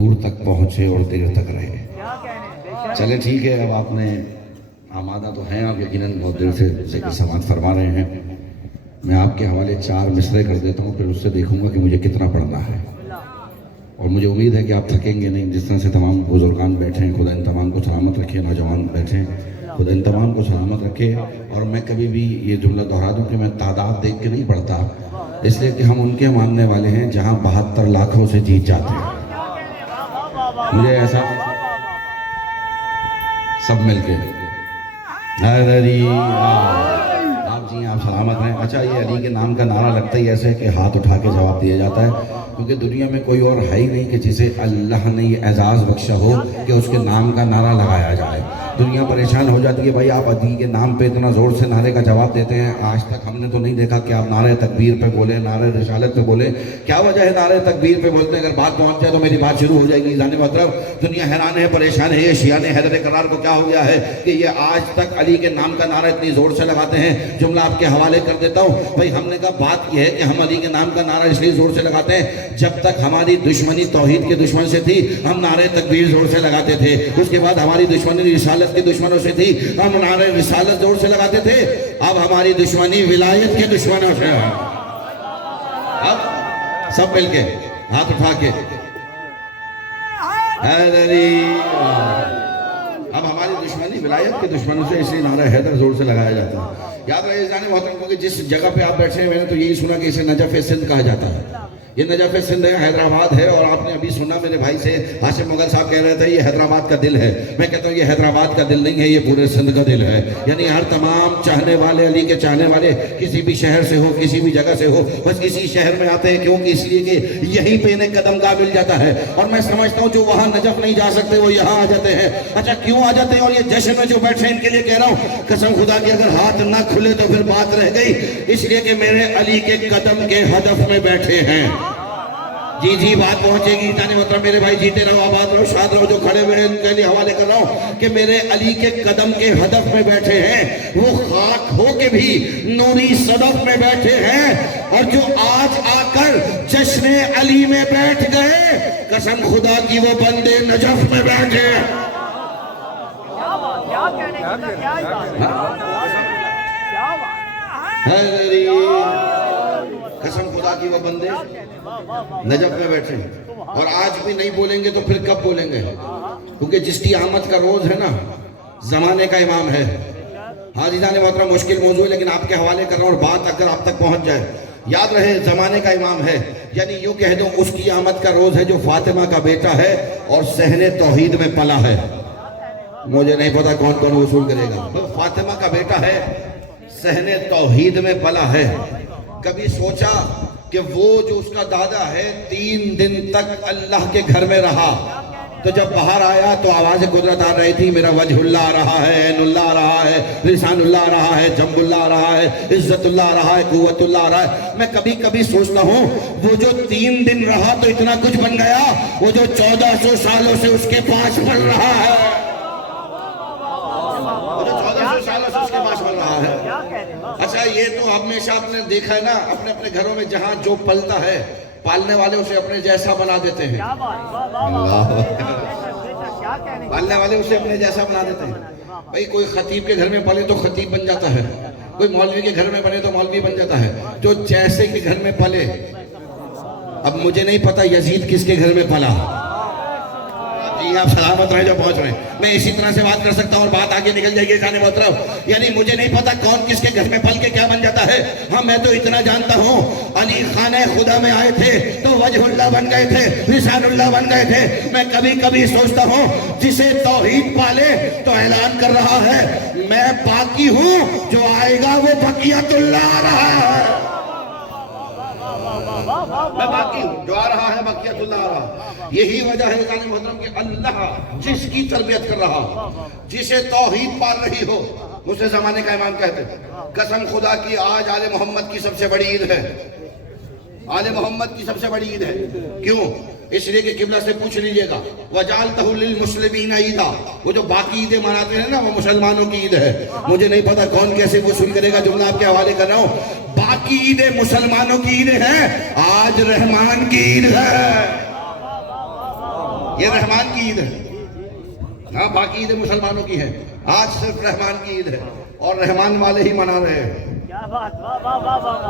دور تک پہنچے اور دیر تک رہے۔ چلے ٹھیک ہے، اب آپ نے آمادہ تو ہیں، آپ یقیناً بہت دیر سے ذکر سماعت فرما رہے ہیں۔ میں آپ کے حوالے 4 مصرعے کر دیتا ہوں، پھر اس سے دیکھوں گا کہ مجھے کتنا پڑھنا ہے، اور مجھے امید ہے کہ آپ تھکیں گے نہیں۔ جس طرح سے تمام بزرگان بیٹھے ہیں، خدا ان تمام کو سلامت رکھے، نوجوان بیٹھے ہیں، خدا ان تمام کو سلامت رکھے۔ اور میں کبھی بھی یہ جملہ دہرا دوں کہ میں تعداد دیکھ کے نہیں پڑھتا، اس لیے کہ ہم ان کے ماننے والے ہیں جہاں 72 لاکھوں سے جیت جاتے ہیں۔ مجھے ایسا سب مل کے حیدری آپ جی آپ سلامت ہیں۔ اچھا، یہ علی کے نام کا نعرہ لگتا ہی ایسے کہ ہاتھ اٹھا کے جواب دیا جاتا ہے، کیونکہ دنیا میں کوئی اور ہے ہی نہیں کہ جسے اللہ نے یہ اعزاز بخشا ہو کہ اس کے نام کا نعرہ لگایا جائے۔ دنیا پریشان ہو جاتی ہے، بھائی آپ علی کے نام پہ اتنا زور سے نعرے کا جواب دیتے ہیں، آج تک ہم نے تو نہیں دیکھا کہ آپ نعرہ تکبیر پہ بولیں، نعرہ رسالت پہ بولیں۔ کیا وجہ ہے نعرہ تکبیر پہ بولتے ہیں؟ اگر بات پہنچ جائے تو میری بات شروع ہو جائے گی۔ ذہن مطلب دنیا حیران ہے، پریشان ہے، یہ شیعہ حیدر کرار کو کیا ہو گیا ہے کہ یہ آج تک علی کے نام کا نعرہ اتنی زور سے لگاتے ہیں۔ جملہ آپ کے حوالے کر دیتا ہوں، بھائی ہم نے کہا بات یہ ہے کہ ہم علی کے نام کا نعرہ اس لیے زور سے لگاتے ہیں، جب تک ہماری دشمنی توحید کے دشمن سے تھی ہم نعرہ تکبیر زور سے لگاتے تھے، اس کے بعد ہماری دشمنی رسالت کے دشمنوں سے تھی، ہم نعرہ رسالت زور سے لگاتے تھے، اب ہماری دشمنی ولایت کے دشمنوں سے ہے۔ اب سب مل کے ہاتھ اٹھا کے حیدری، اب ہماری دشمنی ولایت کے دشمنوں سے، اس لیے نعرہ حیدر زور سے لگایا جاتا ہے۔ یاد رہے جانے محترم کو کہ جس جگہ پہ آپ بیٹھے ہیں، میں نے تو یہی سنا کہ اسے نجف سندھ کہا جاتا ہے۔ یہ نجف سندھ ہے، حیدرآباد ہے، اور آپ نے ابھی سنا میرے بھائی سے ہاشم مغل صاحب کہہ رہے تھے یہ حیدرآباد کا دل ہے۔ میں کہتا ہوں یہ حیدرآباد کا دل نہیں ہے، یہ پورے سندھ کا دل ہے۔ یعنی ہر تمام چاہنے والے، علی کے چاہنے والے کسی بھی شہر سے ہو، کسی بھی جگہ سے ہو، بس کسی شہر میں آتے ہیں، کیونکہ اس لیے کہ یہیں پہ انہیں قدم گاہ مل جاتا ہے۔ اور میں سمجھتا ہوں جو وہاں نجف نہیں جا سکتے وہ یہاں آ جاتے ہیں۔ اچھا کیوں آ جاتے ہیں؟ اور یہ جشن میں جو بیٹھے ہیں ان کے لیے کہہ رہا ہوں، قسم خدا کی اگر ہاتھ نہ کھلے تو پھر بات رہ گئی، اس لیے کہ میرے علی کے قدم کے ہدف میں بیٹھے ہیں۔ جی جی بات پہنچے گی، جانے مطلب میرے بھائی جیتے رہو، آباد رہو، شاد رہو۔ جو کھڑے ہوئے ہیں ان کے لیے حوالے کر رہا ہوں کہ میرے علی کے قدم کے ہدف میں بیٹھے ہیں، وہ خاک ہو کے بھی نوری صدف میں بیٹھے ہیں، اور جو آج آ کر جشن علی میں بیٹھ گئے، قسم خدا کی وہ بندے نجف میں بیٹھے ہیں۔ قسم خدا کی وہ بندے نجف میں بیٹھے ہیں، اور آج بھی نہیں بولیں گے تو پھر کب بولیں گے؟ کیونکہ جس کی آمد کا روز ہے نا، زمانے کا امام ہے۔ ہاں جی جانے محترم مشکل موضوع ہے، لیکن آپ کے حوالے کر رہا ہوں، اور بات اگر آپ تک پہنچ جائے، یاد رہے زمانے کا امام ہے، یعنی یوں کہہ دوں اس کی آمد کا روز ہے جو فاطمہ کا بیٹا ہے اور صحن توحید میں پلا ہے۔ مجھے نہیں پتا کون کون وصول کرے گا۔ فاطمہ کا بیٹا ہے، صحن توحید میں پلا ہے۔ کبھی سوچا کہ وہ جو اس کا دادا ہے 3 دن تک اللہ کے گھر میں رہا، تو جب باہر آیا تو آواز قدرت آ رہی تھی، میرا وجہ اللہ آ رہا ہے، عین اللہ آ رہا ہے، لسان اللہ آ رہا ہے، جنب اللہ آ رہا ہے، عزت اللہ آ رہا ہے، قوت اللہ آ رہا ہے۔ میں کبھی کبھی سوچتا ہوں وہ جو 3 دن رہا تو اتنا کچھ بن گیا، وہ جو 1400 سالوں سے اس کے پاس پڑ رہا ہے، وہ جو 1400 سالوں سے اس کے پاس پڑ رہا ہے۔ اچھا یہ تو ہمیشہ آپ نے دیکھا ہے نا، اپنے اپنے گھروں میں جہاں جو پلتا ہے، پالنے والے اسے اپنے جیسا بنا دیتے ہیں۔ پالنے والے اسے اپنے جیسا بنا دیتے ہیں۔ بھئی کوئی خطیب کے گھر میں پلے تو خطیب بن جاتا ہے، کوئی مولوی کے گھر میں پلے تو مولوی بن جاتا ہے، جو جیسے کے گھر میں پلے۔ اب مجھے نہیں پتا یزید کس کے گھر میں پلا، جی آپ سلامت رہے جو پہنچ رہے ہیں۔ میں اسی طرح سے بات کر سکتا ہوں اور بات آگے نکل جائے گی جانے محترم، یعنی مجھے نہیں پتا کون کس کے گھر میں پل کے کیا بن جاتا ہے۔ ہاں میں تو اتنا جانتا ہوں، علی خانہ خدا میں آئے تھے تو وجہ اللہ بن گئے تھے، لسان اللہ بن گئے تھے۔ میں کبھی کبھی سوچتا ہوں جسے توحید پالے تو اعلان کر رہا ہے میں باقی ہوں، جو آئے گا وہ بقیت اللہ آ رہا ہے، میں باقی ہوں، جو آ رہا ہے بقیت اللہ آ رہا ہے۔ یہی وجہ ہے جانے محترم کہ اللہ جس کی تربیت کر رہا، جسے توحید پال رہی ہو، اسے زمانے کا امام کہتے ہیں۔ قسم خدا کی آج آل محمد کی سب سے بڑی عید ہے، آل محمد کی سب سے بڑی عید ہے۔ کیوں؟ اس لیے کہ قبلہ سے پوچھ لیجئے گا، وَجَعَلْتَهُ لِلْمُسْلِمِينَ عِيدًا، وہ جو باقی عیدیں مناتے ہیں نا وہ مسلمانوں کی عید ہے۔ مجھے نہیں پتا کون کیسے وصول کرے گا، جملہ آپ کے حوالے کر رہا ہوں، باقی عیدیں مسلمانوں کی عیدیں ہیں، آج رحمان کی عید ہے۔ یہ رحمان کی عید ہے. ہاں باقی عید مسلمانوں کی ہے, آج صرف رحمان کی عید ہے اور رحمان والے ہی منا رہے ہیں.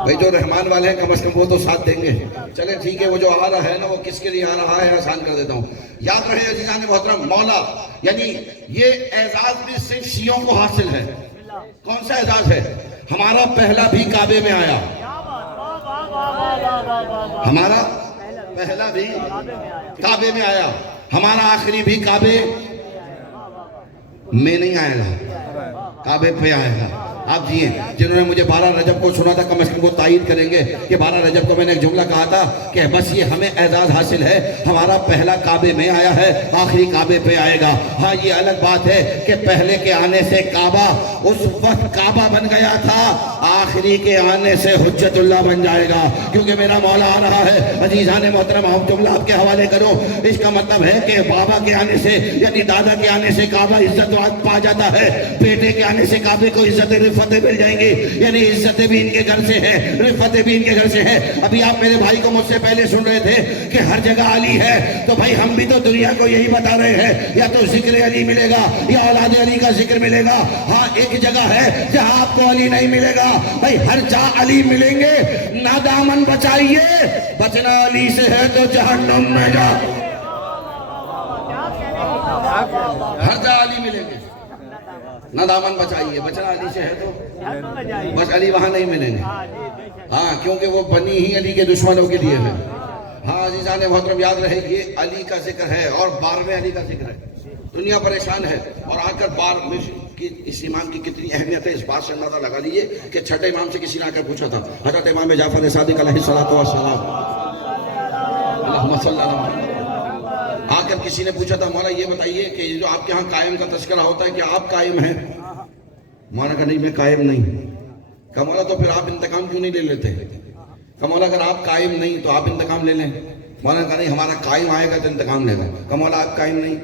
بھئی جو رحمان والے ہیں کم از کم وہ تو ساتھ دیں گے. چلیں ٹھیک ہے, وہ جو آ رہا ہے نا وہ کس کے لیے آ رہا ہے آسان کر دیتا ہوں. یاد رہے عزیزان محترم, مولا یعنی یہ اعزاز بھی صرف شیعوں کو حاصل ہے. کون سا اعزاز ہے؟ ہمارا پہلا بھی کعبے میں آیا, ہمارا پہلا بھی کعبے میں آیا, ہمارا آخری بھی کعبے میں نہیں آئے گا, کعبے پہ آئے گا. آپ جی ہیں جنہوں نے مجھے 12 رجب کو سنا تھا, کم از کم وہ تائید کریں گے کہ 12 رجب کو میں نے ایک جملہ کہا تھا کہ بس یہ ہمیں اعزاز حاصل ہے, ہمارا پہلا کعبے میں آیا ہے, آخری کعبے پہ آئے گا. ہاں یہ الگ بات ہے کہ پہلے کے آنے سے کعبہ اس وقت کعبہ بن گیا تھا, آخری کے آنے سے حجت اللہ بن جائے گا, کیونکہ میرا مولا آ رہا ہے. عزیزان محترم آپ جملہ آپ کے حوالے کرو. اس کا مطلب ہے کہ بابا کے آنے سے یعنی دادا کے آنے سے کعبہ عزت پا جاتا ہے, بیٹے کے آنے سے کعبے کو عزت رفتیں مل جائیں گی, یعنی عزتیں بھی ان کے گھر سے ہیں, رفتیں بھی ان کے گھر سے ہیں. ابھی آپ میرے بھائی کو مجھ سے پہلے سن رہے تھے کہ ہر جگہ علی ہے, تو بھائی ہم بھی تو دنیا کو یہی بتا رہے ہیں, یا تو ذکر علی ملے گا یا اولاد علی کا ذکر ملے گا. ہاں ایک جگہ ہے جہاں آپ کو علی نہیں ملے گا, بھائی ہر جہاں علی ملیں گے. نہ دامن بچائیے, بچنا علی سے ہے تو جہنم میں جا. ہر جہاں علی ملیں گے, نہ دامن بچائیے, بچنا علی سے ہے تو بس علی وہاں نہیں ملیں گے. ہاں کیونکہ وہ بنی ہی علی کے دشمنوں کے لیے ہے. ہاں عزیزان محترم یاد رہے یہ علی کا ذکر ہے اور 12ویں علی کا ذکر ہے. دنیا پریشان ہے اور آ کر بار میں اس امام کی کتنی اہمیت ہے اس بات سے اندازہ لگا لیجئے کہ چھٹے امام سے کسی نے آ کر پوچھا تھا, حضرت امام جعفر صادق علیہ السلام, اللہم صلی اللہ علیہ وسلم, آ کر کسی نے پوچھا تھا مولا یہ بتائیے کہ جو آپ کے ہاں قائم کا تذکرہ ہوتا ہے کہ آپ قائم ہیں؟ مولا کہا نہیں میں قائم نہیں. کہا مولا تو پھر آپ انتقام کیوں نہیں لے لیتے؟ کہا مولا اگر آپ قائم نہیں تو آپ انتقام لے لیں. مولا کہا نہیں ہمارا قائم آئے گا تو انتقام لے گا. کہا مولا آپ قائم نہیں؟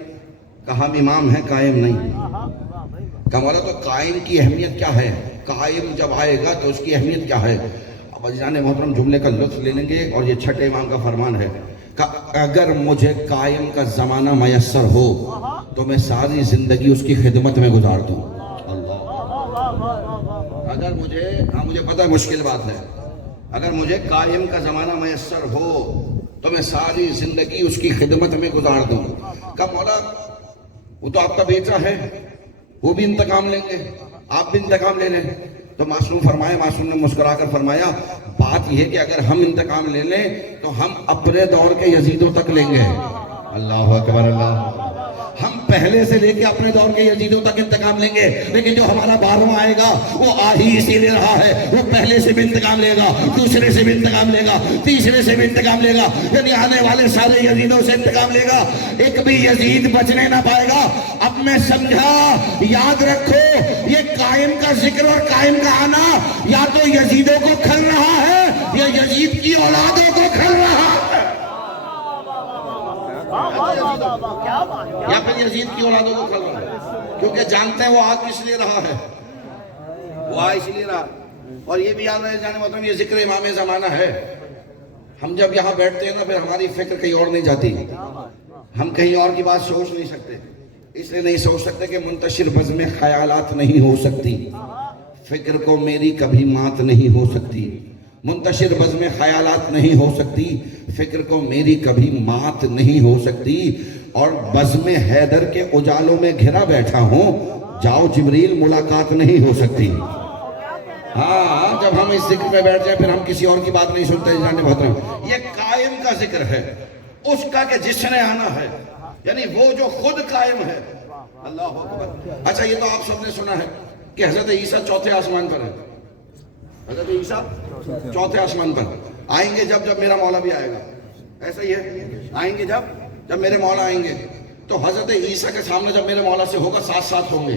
کہا ہم امام ہیں قائم نہیں. کہا مولا تو قائم کی اہمیت کیا ہے؟ قائم جب آئے گا تو اس کی اہمیت کیا ہے؟ اب عزیزان محترم جملے کا لطف لے لیں گے اور یہ چھٹے امام کا فرمان ہے کہ اگر مجھے قائم کا زمانہ میسر ہو تو میں ساری زندگی اس کی خدمت میں گزار دوں. اگر مجھے پتہ ہے مشکل بات ہے, اگر مجھے قائم کا زمانہ میسر ہو تو میں ساری زندگی اس کی خدمت میں گزار دوں. کہا مولا وہ تو آپ کا بیٹا ہے, وہ بھی انتقام لیں گے, آپ بھی انتقام لے لیں. تو معصوم نے مسکرا کر فرمایا بات یہ ہے کہ اگر ہم انتقام لے لیں تو ہم اپنے دور کے یزیدوں تک لیں گے. اللہ اکبر اللہ, ہم پہلے سے لے کے اپنے دور کے یزیدوں تک انتقام لیں گے, لیکن جو ہمارا 12واں آئے گا وہ آ ہی اسی لے رہا ہے, وہ پہلے سے بھی انتقام لے گا, دوسرے سے بھی انتقام لے گا, تیسرے سے بھی انتقام لے گا, یعنی آنے والے سارے یزیدوں سے انتقام لے گا, ایک بھی یزید بچنے نہ پائے گا. اب میں سمجھا, یاد رکھو یہ قائم کا ذکر اور قائم کا آنا یا تو یزیدوں کو کھل رہا ہے یا یزید کی اولادوں کو کھل رہا ہے, یا پھر یزید کی اولادوں کو کھل رہا ہے, کیونکہ جانتے ہیں وہ آگ کس لیے رہا ہے, وہ آگ اس لیے رہا. اور یہ بھی یاد رہے جانے مطلب یہ ذکر امام زمانہ ہے. ہم جب یہاں بیٹھتے ہیں نا پھر ہماری فکر کہیں اور نہیں جاتی, ہم کہیں اور کی بات سوچ نہیں سکتے. اس لیے نہیں سوچ سکتے کہ منتشر بزم خیالات نہیں ہو سکتی, فکر کو میری کبھی مات نہیں ہو سکتی. منتشر بزم خیالات نہیں ہو سکتی, فکر کو میری کبھی مات نہیں ہو سکتی. اور بزم حیدر کے اجالوں میں گھرا بیٹھا ہوں, جاؤ جبریل ملاقات نہیں ہو سکتی. ہاں جب ہم اس ذکر میں بیٹھ جائیں پھر ہم کسی اور کی بات نہیں سنتے. جانے محترم یہ قائم کا ذکر ہے, اس کا کہ جس نے آنا ہے, یعنی وہ جو خود قائم ہے. اللہ اکبر. اچھا یہ تو آپ سب نے سنا ہے کہ حضرت عیسیٰ چوتھے آسمان پر ہے. حضرت عیسیٰ چوتھے آسمان پر آئیں گے جب میرا مولا بھی آئے گا. ایسا ہی ہے, آئیں گے جب میرے مولا آئیں گے تو حضرت عیسیٰ کے سامنے جب میرے مولا سے ہوگا ساتھ ساتھ ہوں گے.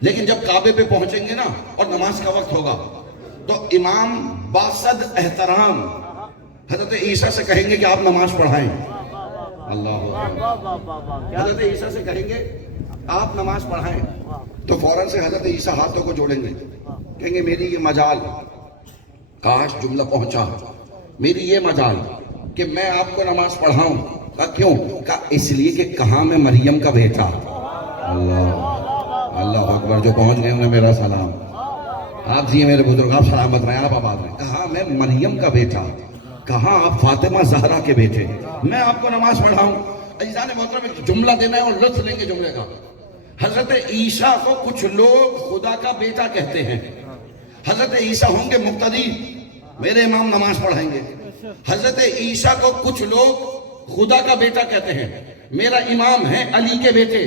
لیکن جب کعبے پہ پہنچیں گے نا اور نماز کا وقت ہوگا تو امام باصد احترام حضرت عیسیٰ سے کہیں گے کہ آپ نماز پڑھائیں. اللہ, حضرت عیسیٰ سے کہیں گے آپ نماز پڑھائیں تو فوراً سے حضرت عیسیٰ ہاتھوں کو جوڑیں گے, کہیں گے میری یہ مجال, کاش جملہ پہنچا, میری یہ مجال کہ میں آپ کو نماز پڑھاؤں کہا کیوں؟ کہا اس لیے کہ کہاں میں مریم کا بیٹا. اللہ اکبر. جو پہنچ گئے انہیں میرا سلام. آپ جی میرے بزرگ، آپ سلامت رہیں، آپ آباد رہیں. کہا میں مریم کا بیٹا، کہاں آپ فاطمہ زہرا کے بیٹے. میں آپ کو نماز پڑھاؤں. عزیزان محترم ایک جملہ دینا ہے اور لطف لیں گے جملے کا. حضرت عیسیٰ کو کچھ لوگ خدا کا بیٹا کہتے ہیں. حضرت عیسیٰ ہوں گے مقتدی، میرے امام نماز پڑھائیں گے. حضرت عیسیٰ کو کچھ لوگ خدا کا بیٹا کہتے ہیں. میرا امام ہے علی کے بیٹے.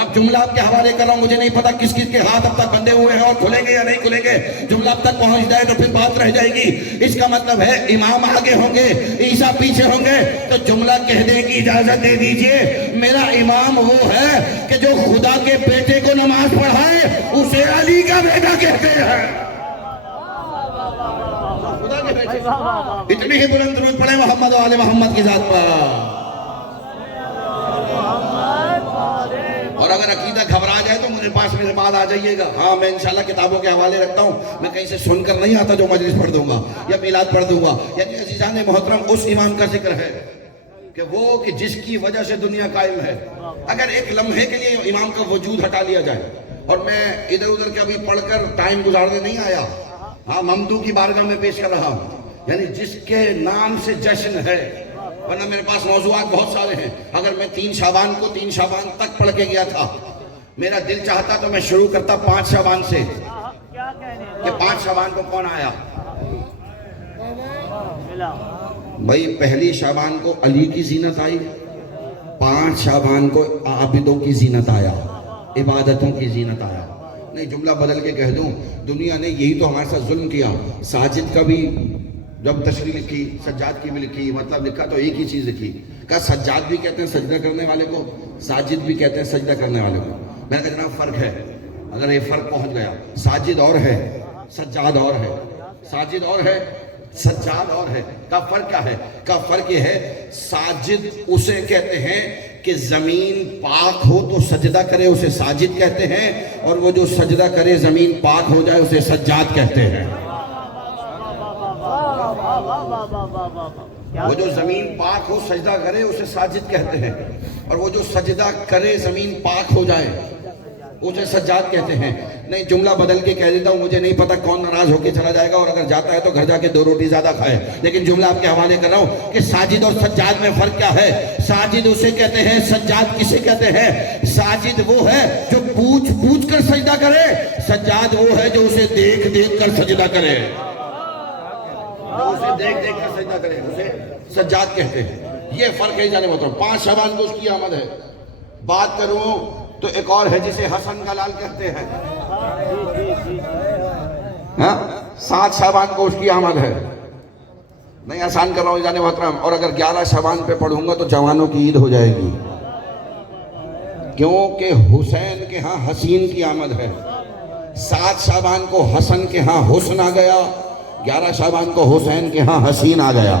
اب جملہ آپ کے حوالے کر رہا ہوں، مجھے نہیں پتا کس کس کے ہاتھ اب تک بندے ہوئے ہیں اور کھلیں گے یا نہیں کھلیں گے. جملہ اب تک پہنچ جائے تو پھر بات رہ جائے گی. اس کا مطلب ہے امام آگے ہوں گے، عیسیٰ پیچھے ہوں گے. تو جملہ کہنے کی اجازت دے دیجئے، میرا امام وہ ہے کہ جو خدا کے بیٹے کو نماز پڑھائے اسے علی کا بیٹا کہتے ہیں. خدا کے بیٹے. اتنی ہی بلند درود پڑھیں محمد و آل محمد کی ذات پر. اور اگر عقیدہ گھبرا جائے تو مجھے پاس میرے بعد آ جائیے گا. ہاں میں انشاءاللہ کتابوں کے حوالے رکھتا ہوں، میں کہیں سے سن کر نہیں آتا جو مجلس پڑھ دوں گا یا میلاد پڑھ دوں گا. یعنی عزیزان محترم اس امام کا ذکر ہے کہ وہ کہ جس کی وجہ سے دنیا قائم ہے. اگر ایک لمحے کے لیے امام کا وجود ہٹا لیا جائے، اور میں ادھر ادھر کے ابھی پڑھ کر ٹائم گزارنے نہیں آیا، ہاں ممدو کی بارگاہ میں پیش کر رہا ہوں. یعنی جس کے نام سے جشن ہے، ورنہ میرے پاس موضوعات بہت سارے ہیں. اگر میں 3 شعبان کو 3 شعبان تک پڑھ کے گیا تھا، میرا دل چاہتا تو میں شروع کرتا 5 شعبان سے کہ 5 شعبان کو کون آیا. بھائی پہلی شعبان کو علی کی زینت آئی، 5 شعبان کو عابدوں کی زینت آیا، عبادتوں کی زینت آیا. نہیں جملہ بدل کے کہہ دوں، دنیا نے یہی تو ہمارے ساتھ ظلم کیا. ساجد کا بھی جب تشریح لکھی، سجاد کی بھی لکھی، مطلب لکھا تو ایک ہی چیز لکھی. کہا سجاد بھی کہتے ہیں سجدہ کرنے والے کو، ساجد بھی کہتے ہیں سجدہ کرنے والے کو. میں نے کہا جناب فرق ہے. اگر یہ فرق پہنچ گیا، ساجد اور ہے سجاد اور ہے، ساجد اور ہے سجاد اور ہے. کا فرق کیا ہے؟ کا فرق یہ ہے ساجد اسے کہتے ہیں کہ زمین پاک ہو تو سجدہ کرے، اسے ساجد کہتے ہیں. اور وہ جو سجدہ کرے زمین پاک ہو جائے اسے سجاد کہتے ہیں. وہ جو زمین پاک ہو سجدہ کرے اسے ساجد کہتے ہیں، اور وہ جو سجدہ کرے زمین پاک ہو جائے اسے سجاد کہتے ہیں. نہیں جملہ بدل کے کہہ دیتا ہوں، مجھے نہیں پتا کون ناراض ہو کے چلا جائے گا، اور اگر جاتا ہے تو گھر جا کے 2 روٹی زیادہ کھائے. لیکن جملہ آپ کے حوالے کر رہا ہوں کہ ساجد اور سجاد میں فرق کیا ہے. ساجد اسے کہتے ہیں، سجاد کسے کہتے ہیں؟ ساجد وہ ہے جو پوچھ پوچھ کر سجدہ کرے، سجاد وہ ہے جو اسے دیکھ دیکھ کر سجدہ کرے. جو اسے دیکھ دیکھ کر سجدہ کرے اسے سجاد کہتے ہیں. یہ فرق ہے جانے محترم. 5 شعبان کو اس کی آمد ہے. بات کروں تو ایک اور ہے جسے حسن کا لال کہتے ہیں. 7 شعبان کو اس کی آمد ہے. نہیں آسان کر رہا ہوں جانے محترم. اور اگر 11 شعبان پہ پڑھوں گا تو جوانوں کی عید ہو جائے گی، کیونکہ حسین کے ہاں حسین کی آمد ہے. 7 شعبان کو حسن کے ہاں حسن آ گیا، 11 شعبان کو حسین کے ہاں حسین آ گیا.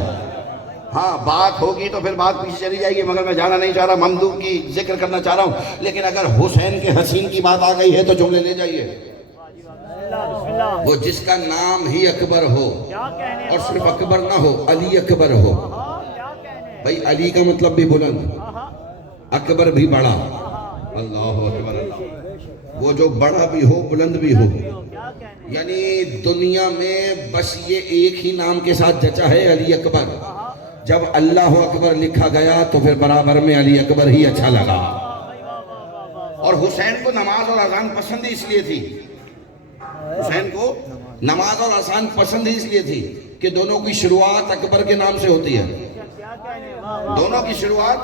ہاں بات ہوگی تو پھر بات پیچھے چلی جائے گی، مگر میں جانا نہیں چاہ رہا، ممدوح کی ذکر کرنا چاہ رہا ہوں. لیکن اگر حسین کے حسین کی بات آ گئی ہے تو جملے لے جائیے. وہ جس کا نام ہی اکبر ہو، اور صرف اکبر نہ ہو، علی اکبر ہو. بھائی علی کا مطلب بھی بلند، اکبر بھی بڑا. اللہ اکبر اللہ. وہ جو بڑا بھی ہو بلند بھی ہو. یعنی دنیا میں بس یہ ایک ہی نام کے ساتھ جچا ہے، علی اکبر. جب اللہ اکبر لکھا گیا تو پھر برابر میں علی اکبر ہی اچھا لگا. اور حسین کو نماز اور اذان پسند اس لیے تھی، حسین کو نماز اور اذان پسند اس لیے تھی کہ دونوں کی شروعات اکبر کے نام سے ہوتی ہے. دونوں کی شروعات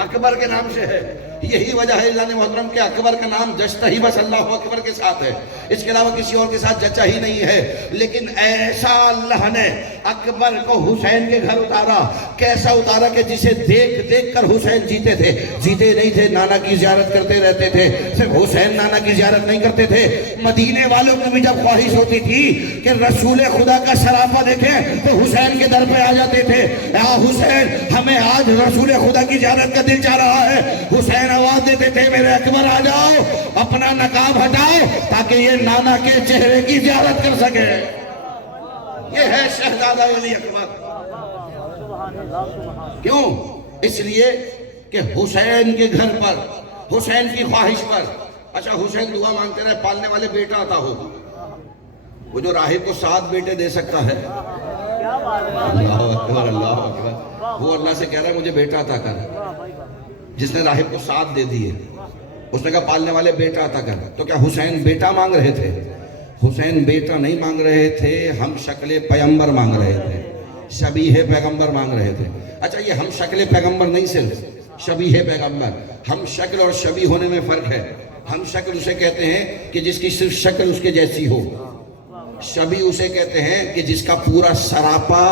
اکبر کے نام سے ہے. یہی وجہ ہے اللہ نے محترم کہ اکبر کا نام جچتا ہی بس اللہ اکبر کے ساتھ ہے، اس کے علاوہ کسی اور کے ساتھ جچا ہی نہیں ہے. لیکن ایسا اللہ نے اکبر کو حسین کے گھر اتارا. کیسا اتارا کہ جسے دیکھ دیکھ کر حسین جیتے تھے. جیتے نہیں تھے، نانا کی زیارت کرتے رہتے تھے. صرف حسین نانا کی زیارت نہیں کرتے تھے، مدینے والوں کو بھی جب خواہش ہوتی تھی کہ رسول خدا کا سراپا دیکھیں تو حسین کے در پہ آ جاتے تھے. یا حسین ہمیں آج رسول خدا کی زیارت کا دل چاہ رہا ہے. حسین آواز دیتے تھے میرے اکبر آ جاؤ، اپنا نقاب ہٹاؤ تاکہ یہ نانا کے چہرے کی زیارت کر سکے. یہ ہے شہزادہ علی اکبر. کیوں؟ اس لیے کہ حسین کے گھر پر، حسین کی خواہش پر، اچھا حسین دعا مانگتے رہے پالنے والے بیٹا عطا ہو. وہ جو راہب کو 7 بیٹے دے سکتا ہے، اللہ اکبر اللہ اکبر، وہ اللہ سے کہہ رہا ہے مجھے بیٹا عطا کر. جس نے راہب کو 7 دے دیے، اس نے کہا پالنے والے بیٹا عطا کر. تو کیا حسین بیٹا مانگ رہے تھے؟ حسین بیٹا نہیں مانگ رہے تھے، ہم شکل پیغمبر مانگ رہے تھے، شبیہ پیغمبر مانگ رہے تھے. اچھا یہ ہم شکل پیغمبر نہیں، صرف شبیہ پیغمبر. ہم شکل اور شبیہ ہونے میں فرق ہے. ہم شکل اسے کہتے ہیں کہ جس کی صرف شکل اس کے جیسی ہو. شبیہ اسے کہتے ہیں کہ جس کا پورا سراپا،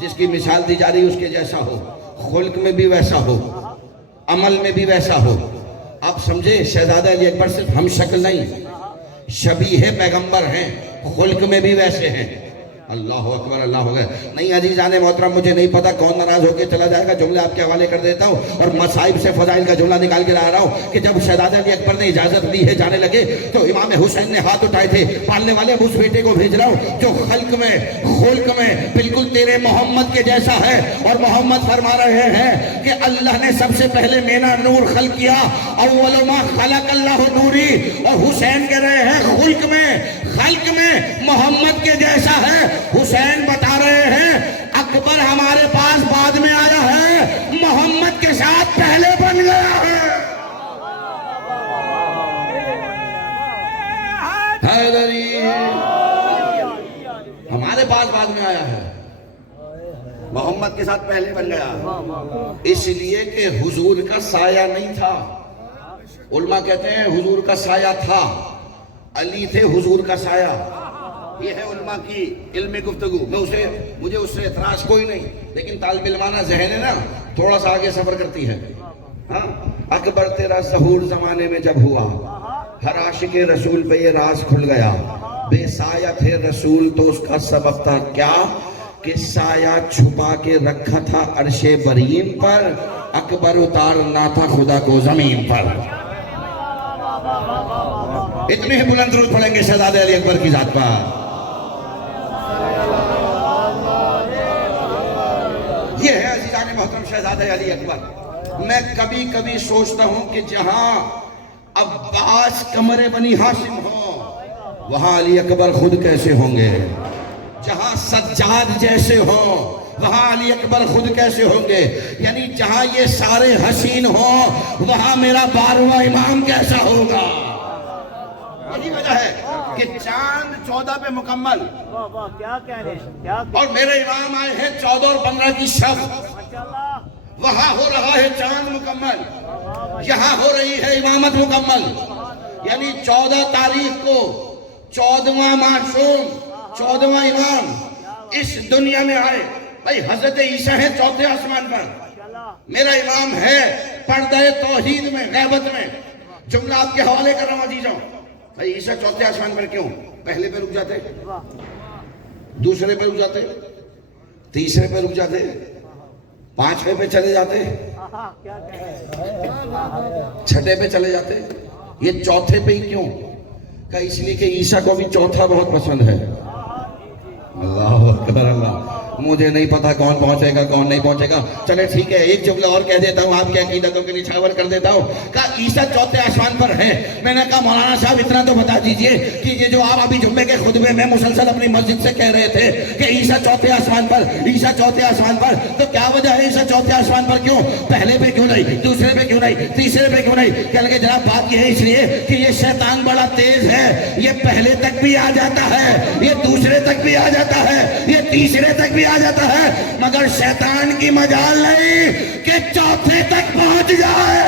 جس کی مثال دی جا رہی اس کے جیسا ہو، خلق میں بھی ویسا ہو، عمل میں بھی ویسا ہو. آپ سمجھے شہزادہ علی اکبر صرف ہم شکل نہیں، شبیہ پیغمبر ہیں، خلق میں بھی ویسے ہیں. اللہ اکبر اللہ اکبر. نہیں عزیزان محترم، مجھے نہیں پتا کون ناراض ہو کے چلا جائے گا، جملے آپ کے حوالے کر دیتا ہوں اور مصائب سے فضائل کا جملہ نکال کے لا رہا ہوں کہ جب شہزادہ علی اکبر نے اجازت لی ہے جانے لگے تو امام حسین نے ہاتھ اٹھائے تھے. پالنے والے اس بیٹے کو بھیج رہا ہوں جو خلق میں، خلق میں بالکل تیرے محمد کے جیسا ہے. اور محمد فرما رہے ہیں کہ اللہ نے سب سے پہلے میرا نور خلق کیا، اول ما خلق اللہ نوری. اور حسین کہہ رہے ہیں خلق میں محمد کے جیسا ہے. حسین بتا رہے ہیں اکبر ہمارے پاس بعد میں آیا ہے، محمد کے ساتھ پہلے بن گیا ہے. حیدری ہمارے پاس بعد میں آیا ہے، محمد کے ساتھ پہلے بن گیا. اس لیے کہ حضور کا سایہ نہیں تھا. علماء کہتے ہیں حضور کا سایہ تھا، علی تھے حضور کا سایہ. یہ ہے علماء کی علم گفتگو. مجھے اس سے اعتراض کوئی نہیں، لیکن طالب علمانہ ذہن ہے نا، تھوڑا سا آگے سفر کرتی ہے. ہاں اکبر تیرا ظہور زمانے میں جب ہوا، ہر عاشق رسول پہ یہ راز کھل گیا. بے سایہ تھے رسول تو اس کا سبب تھا کیا کہ سایہ چھپا کے رکھا تھا عرش برین پر، اکبر اتارنا تھا خدا کو زمین پر. اتنے ہی بلند درود پڑھیں گے شہزادہ علی اکبر کی ذات پر. یہ ہے عزیزان محترم شہزادہ علی اکبر. میں کبھی کبھی سوچتا ہوں کہ جہاں عباس قمر بنی ہاشم ہو، وہاں علی اکبر خود کیسے ہوں گے. جہاں سجاد جیسے ہوں، وہاں علی اکبر خود کیسے ہوں گے. یعنی جہاں یہ سارے حسین ہوں، وہاں میرا 12واں امام کیسا ہوگا. یہی وجہ ہے کہ چاند 14 پہ مکمل، اور میرے امام آئے ہیں 14 اور 15 کی شب. وہاں ہو رہا ہے چاند مکمل، یہاں ہو رہی ہے امامت مکمل. یعنی 14 تاریخ کو 14واں معصوم، 14واں امام اس دنیا میں آئے. بھائی حضرت عیسیٰ ہے 4تھے آسمان پر، میرا امام ہے پردہ توحید میں، غیبت میں. جملہ آپ کے حوالے کر رہا ہوں عزیزوں. بھائی عیسیٰ 4تھے آسمان پر کیوں؟ پہلے پہ رک جاتے، دوسرے پہ رک جاتے، تیسرے پہ رک جاتے، 5ویں پہ چلے جاتے، 6ٹھے پہ چلے جاتے. یہ 4تھے پہ ہی کیوں؟ کہ اس لیے کہ عیسیٰ کو بھی 4تھا بہت پسند ہے. اللہ اکبر اللہ. مجھے نہیں پتا کون پہنچے گا کون نہیں پہنچے گا. چلے ٹھیک ہے، ایک جملہ اور کہہ دیتا ہوں، آپ کی عقیدتوں کے نچھاور کر دیتا ہوں. کہا عیسیٰ 4تھے آسمان پر ہے. میں نے کہا مولانا صاحب اتنا تو بتا دیجئے کہ یہ جو آپ ابھی جمعے کے خطبے میں مسلسل اپنی مسجد سے کہہ رہے تھے کہ عیسیٰ 4تھے آسمان پر، عیسیٰ 4تھے آسمان پر، تو کیا وجہ ہے عیسیٰ 4تھے آسمان پر کیوں؟ پہلے پہ کیوں نہیں، دوسرے پہ کیوں نہیں، تیسرے پہ کیوں نہیں؟ کہنے لگے جناب بات یہ ہے اس لیے کہ یہ شیطان بڑا تیز ہے، یہ پہلے تک بھی آ جاتا ہے، یہ دوسرے تک بھی آ جاتا ہے، یہ تیسرے تک بھی آ جاتا ہے، مگر شیطان کی مجال نہیں کہ 4تھے تک پہنچ جائے.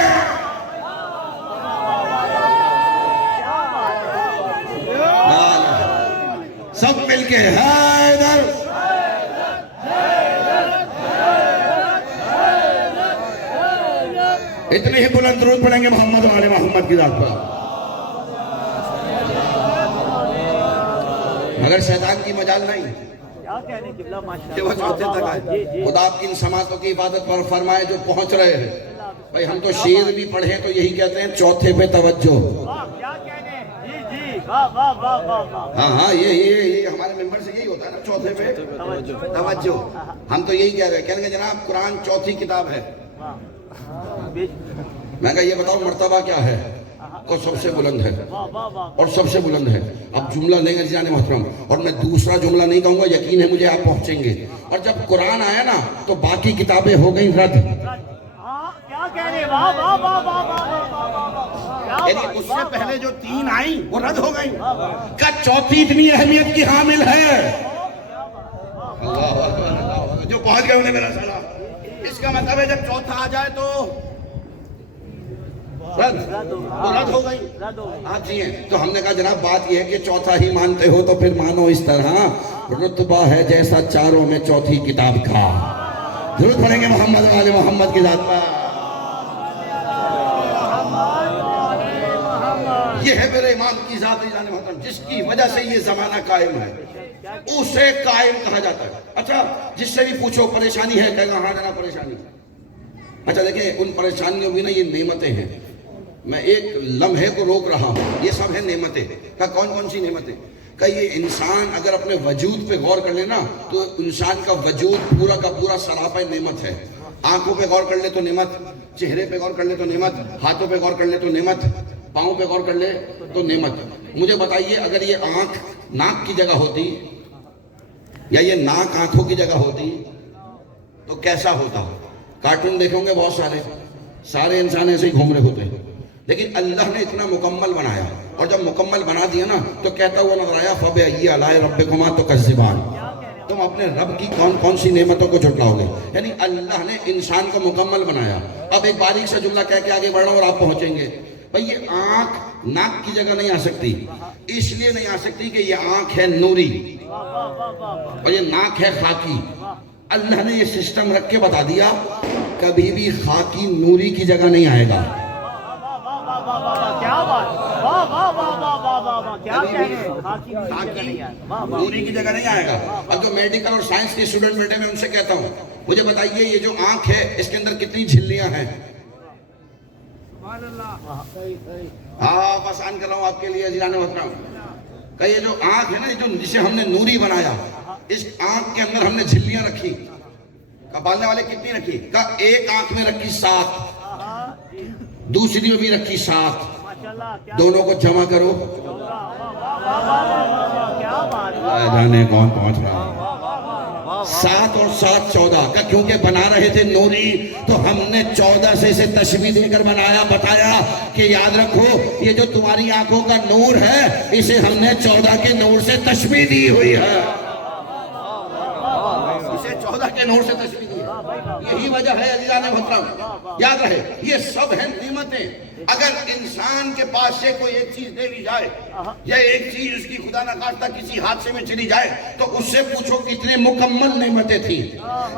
سب مل کے حیدر اتنے ہی بلند درود پڑھیں گے محمد والے محمد کی ذات پر. مگر شیطان کی مجال نہیں کہ وہ 4تھے تک آئے. خدا آپ کی ان سماعتوں کی عبادت پر فرمائے جو پہنچ رہے ہیں. بھائی ہم تو شعر بھی پڑھیں تو یہی کہتے ہیں 4تھے پہ توجہ. ہاں یہ ہمارے ممبر سے یہی ہوتا ہے نا، 4تھے پہ توجہ. ہم تو یہی کہہ رہے ہیں. کہنے کہ جناب قرآن 4تھی کتاب ہے. میں کہا یہ بتاؤ مرتبہ کیا ہے؟ کو سب سے بلند ہے اور سب سے بلند ہے. اب جملہ لیں گے جان محترم, اور میں دوسرا جملہ نہیں کہوں گا, یقین ہے مجھے آپ پہنچیں گے. اور جب قرآن آیا نا تو باقی کتابیں ہو گئیں رد. یعنی اس سے پہلے جو 3 آئیں وہ رد ہو گئیں. کا چوتھی اتنی اہمیت کی حامل ہے. اللہ جو پہنچ گئے انہیں میرا سلام. اس کا مطلب ہے جب چوتھا آ جائے تو رد ہو گئی. آپ جی ہیں تو ہم نے کہا جناب بات یہ ہے کہ چوتھا ہی مانتے ہو تو پھر مانو اس طرح رتبہ ہے جیسا چاروں میں چوتھی کتاب کا. ضرور پڑھیں گے محمد والے محمد کی ذات پر. یہ ہے میرے امام کی ذات جان محترم, جس کی وجہ سے یہ زمانہ قائم ہے, اسے قائم کہا جاتا ہے. اچھا جس سے بھی پوچھو پریشانی ہے, کہے گا ہاں جناب پریشانی. اچھا دیکھیں ان پریشانیوں بھی نا یہ نعمتیں ہیں. میں ایک لمحے کو روک رہا ہوں, یہ سب ہیں نعمتیں. کہا کون کون سی نعمتیں؟ کہ یہ انسان اگر اپنے وجود پہ غور کر لے نا تو انسان کا وجود پورا کا پورا سراپا نعمت ہے. آنکھوں پہ غور کر لے تو نعمت, چہرے پہ غور کر لے تو نعمت, ہاتھوں پہ غور کر لے تو نعمت, پاؤں پہ غور کر لے تو نعمت. مجھے بتائیے اگر یہ آنکھ ناک کی جگہ ہوتی یا یہ ناک آنکھوں کی جگہ ہوتی تو کیسا ہوتا؟ کارٹون دیکھیں گے بہت سارے انسان ایسے ہی گھوم رہے ہوتے ہیں. لیکن اللہ نے اتنا مکمل بنایا, اور جب مکمل بنا دیا نا تو کہتا ہوا نظر آیا فَبِأَيِّ آلَاءِ رَبِّكُمَا تُكَذِّبَانِ. تم اپنے رب کی کون کون سی نعمتوں کو جھٹلاؤ گے. یعنی اللہ نے انسان کو مکمل بنایا. اب ایک باریک سا جملہ کہہ کے آگے بڑھ رہا ہوں اور آپ پہنچیں گے. بھئی یہ آنکھ ناک کی جگہ نہیں آ سکتی, اس لیے نہیں آ سکتی کہ یہ آنکھ ہے نوری اور یہ ناک ہے خاکی. اللہ نے یہ سسٹم رکھ کے بتا دیا کبھی بھی خاکی نوری کی جگہ نہیں آئے گا. نوری کی جگہ نہیں آئے گا. اب جو میڈیکل اور سائنس کے اسٹوڈنٹ بیٹھے میں ان سے کہتا ہوں مجھے بتائیے یہ جو آنکھ ہے اس کے اندر کتنی جھلیاں ہیں؟ آسان کر رہا ہوں آپ کے لیے جناب محترم. کہ یہ جو آنکھ ہے نا جسے ہم نے نوری بنایا, اس آنکھ کے اندر ہم نے جھلیاں رکھی. بالنے والے کتنی رکھی؟ کہ ایک آنکھ میں رکھی 7, دوسری میں بھی رکھی 7, دونوں کو جمع کرو جانے کون پہنچ رہا. 7 اور 7 14 کا کیونکہ بنا رہے تھے نوری تو ہم نے 14 سے اسے تشبیہ دے کر بنایا. بتایا کہ یاد رکھو یہ جو تمہاری آنکھوں کا نور ہے اسے ہم نے 14 کے نور سے تشبیہ دی ہوئی ہے. اسے 14 کے نور سے تشبیہ دی. یہی وجہ ہے عزیزان محترم, یاد رہے یہ سب ہیں نعمتیں. اگر انسان کے پاس سے کوئی ایک چیز دے لی جائے یا ایک چیز اس کی خدا نہ خواستہ کسی حادثے میں چلی جائے تو اس سے پوچھو کتنے مکمل نعمتیں تھیں.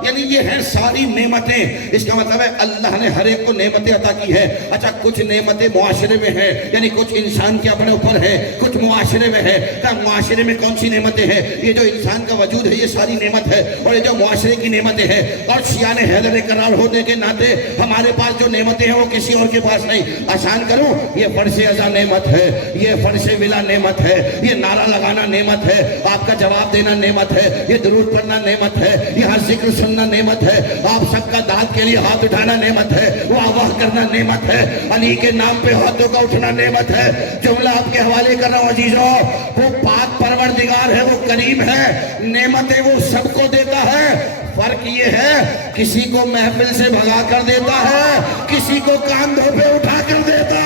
یعنی یہ ہیں ساری نعمتیں. اس کا مطلب ہے اللہ نے ہر ایک کو نعمتیں عطا کی ہے. اچھا کچھ نعمتیں معاشرے میں ہیں, یعنی کچھ انسان کے اپنے اوپر ہے, کچھ معاشرے میں ہے. معاشرے میں کون سی نعمتیں ہیں؟ یہ جو انسان کا وجود ہے یہ ساری نعمت ہے, اور یہ جو معاشرے کی نعمتیں ہیں. اور شیان حیدر قرار ہونے کے ناطے ہمارے پاس جو نعمتیں ہیں وہ کسی اور کے پاس نہیں. آسان کروں, یہ فرض ازا نعمت ہے, یہ فرض ولا نعمت ہے, یہ نعرہ لگانا نعمت ہے, آپ کا جواب دینا نعمت ہے, یہ درود پڑھنا نعمت ہے, یہاں ذکر سننا نعمت ہے, آپ سب کا داد کے لیے ہاتھ اٹھانا نعمت ہے, واہ واہ کرنا نعمت ہے, علی کے نام پہ ہاتھوں کا اٹھنا نعمت ہے. جملہ آپ کے حوالے کر رہا ہوں عزیزوں, وہ پاک پروردگار ہے, وہ کریم ہے, نعمتیں وہ سب کو دیتا ہے. فرق یہ ہے کسی کو محفل سے بھگا کر دیتا ہے, کسی کو کاندھوں پہ اٹھا کر دیتا.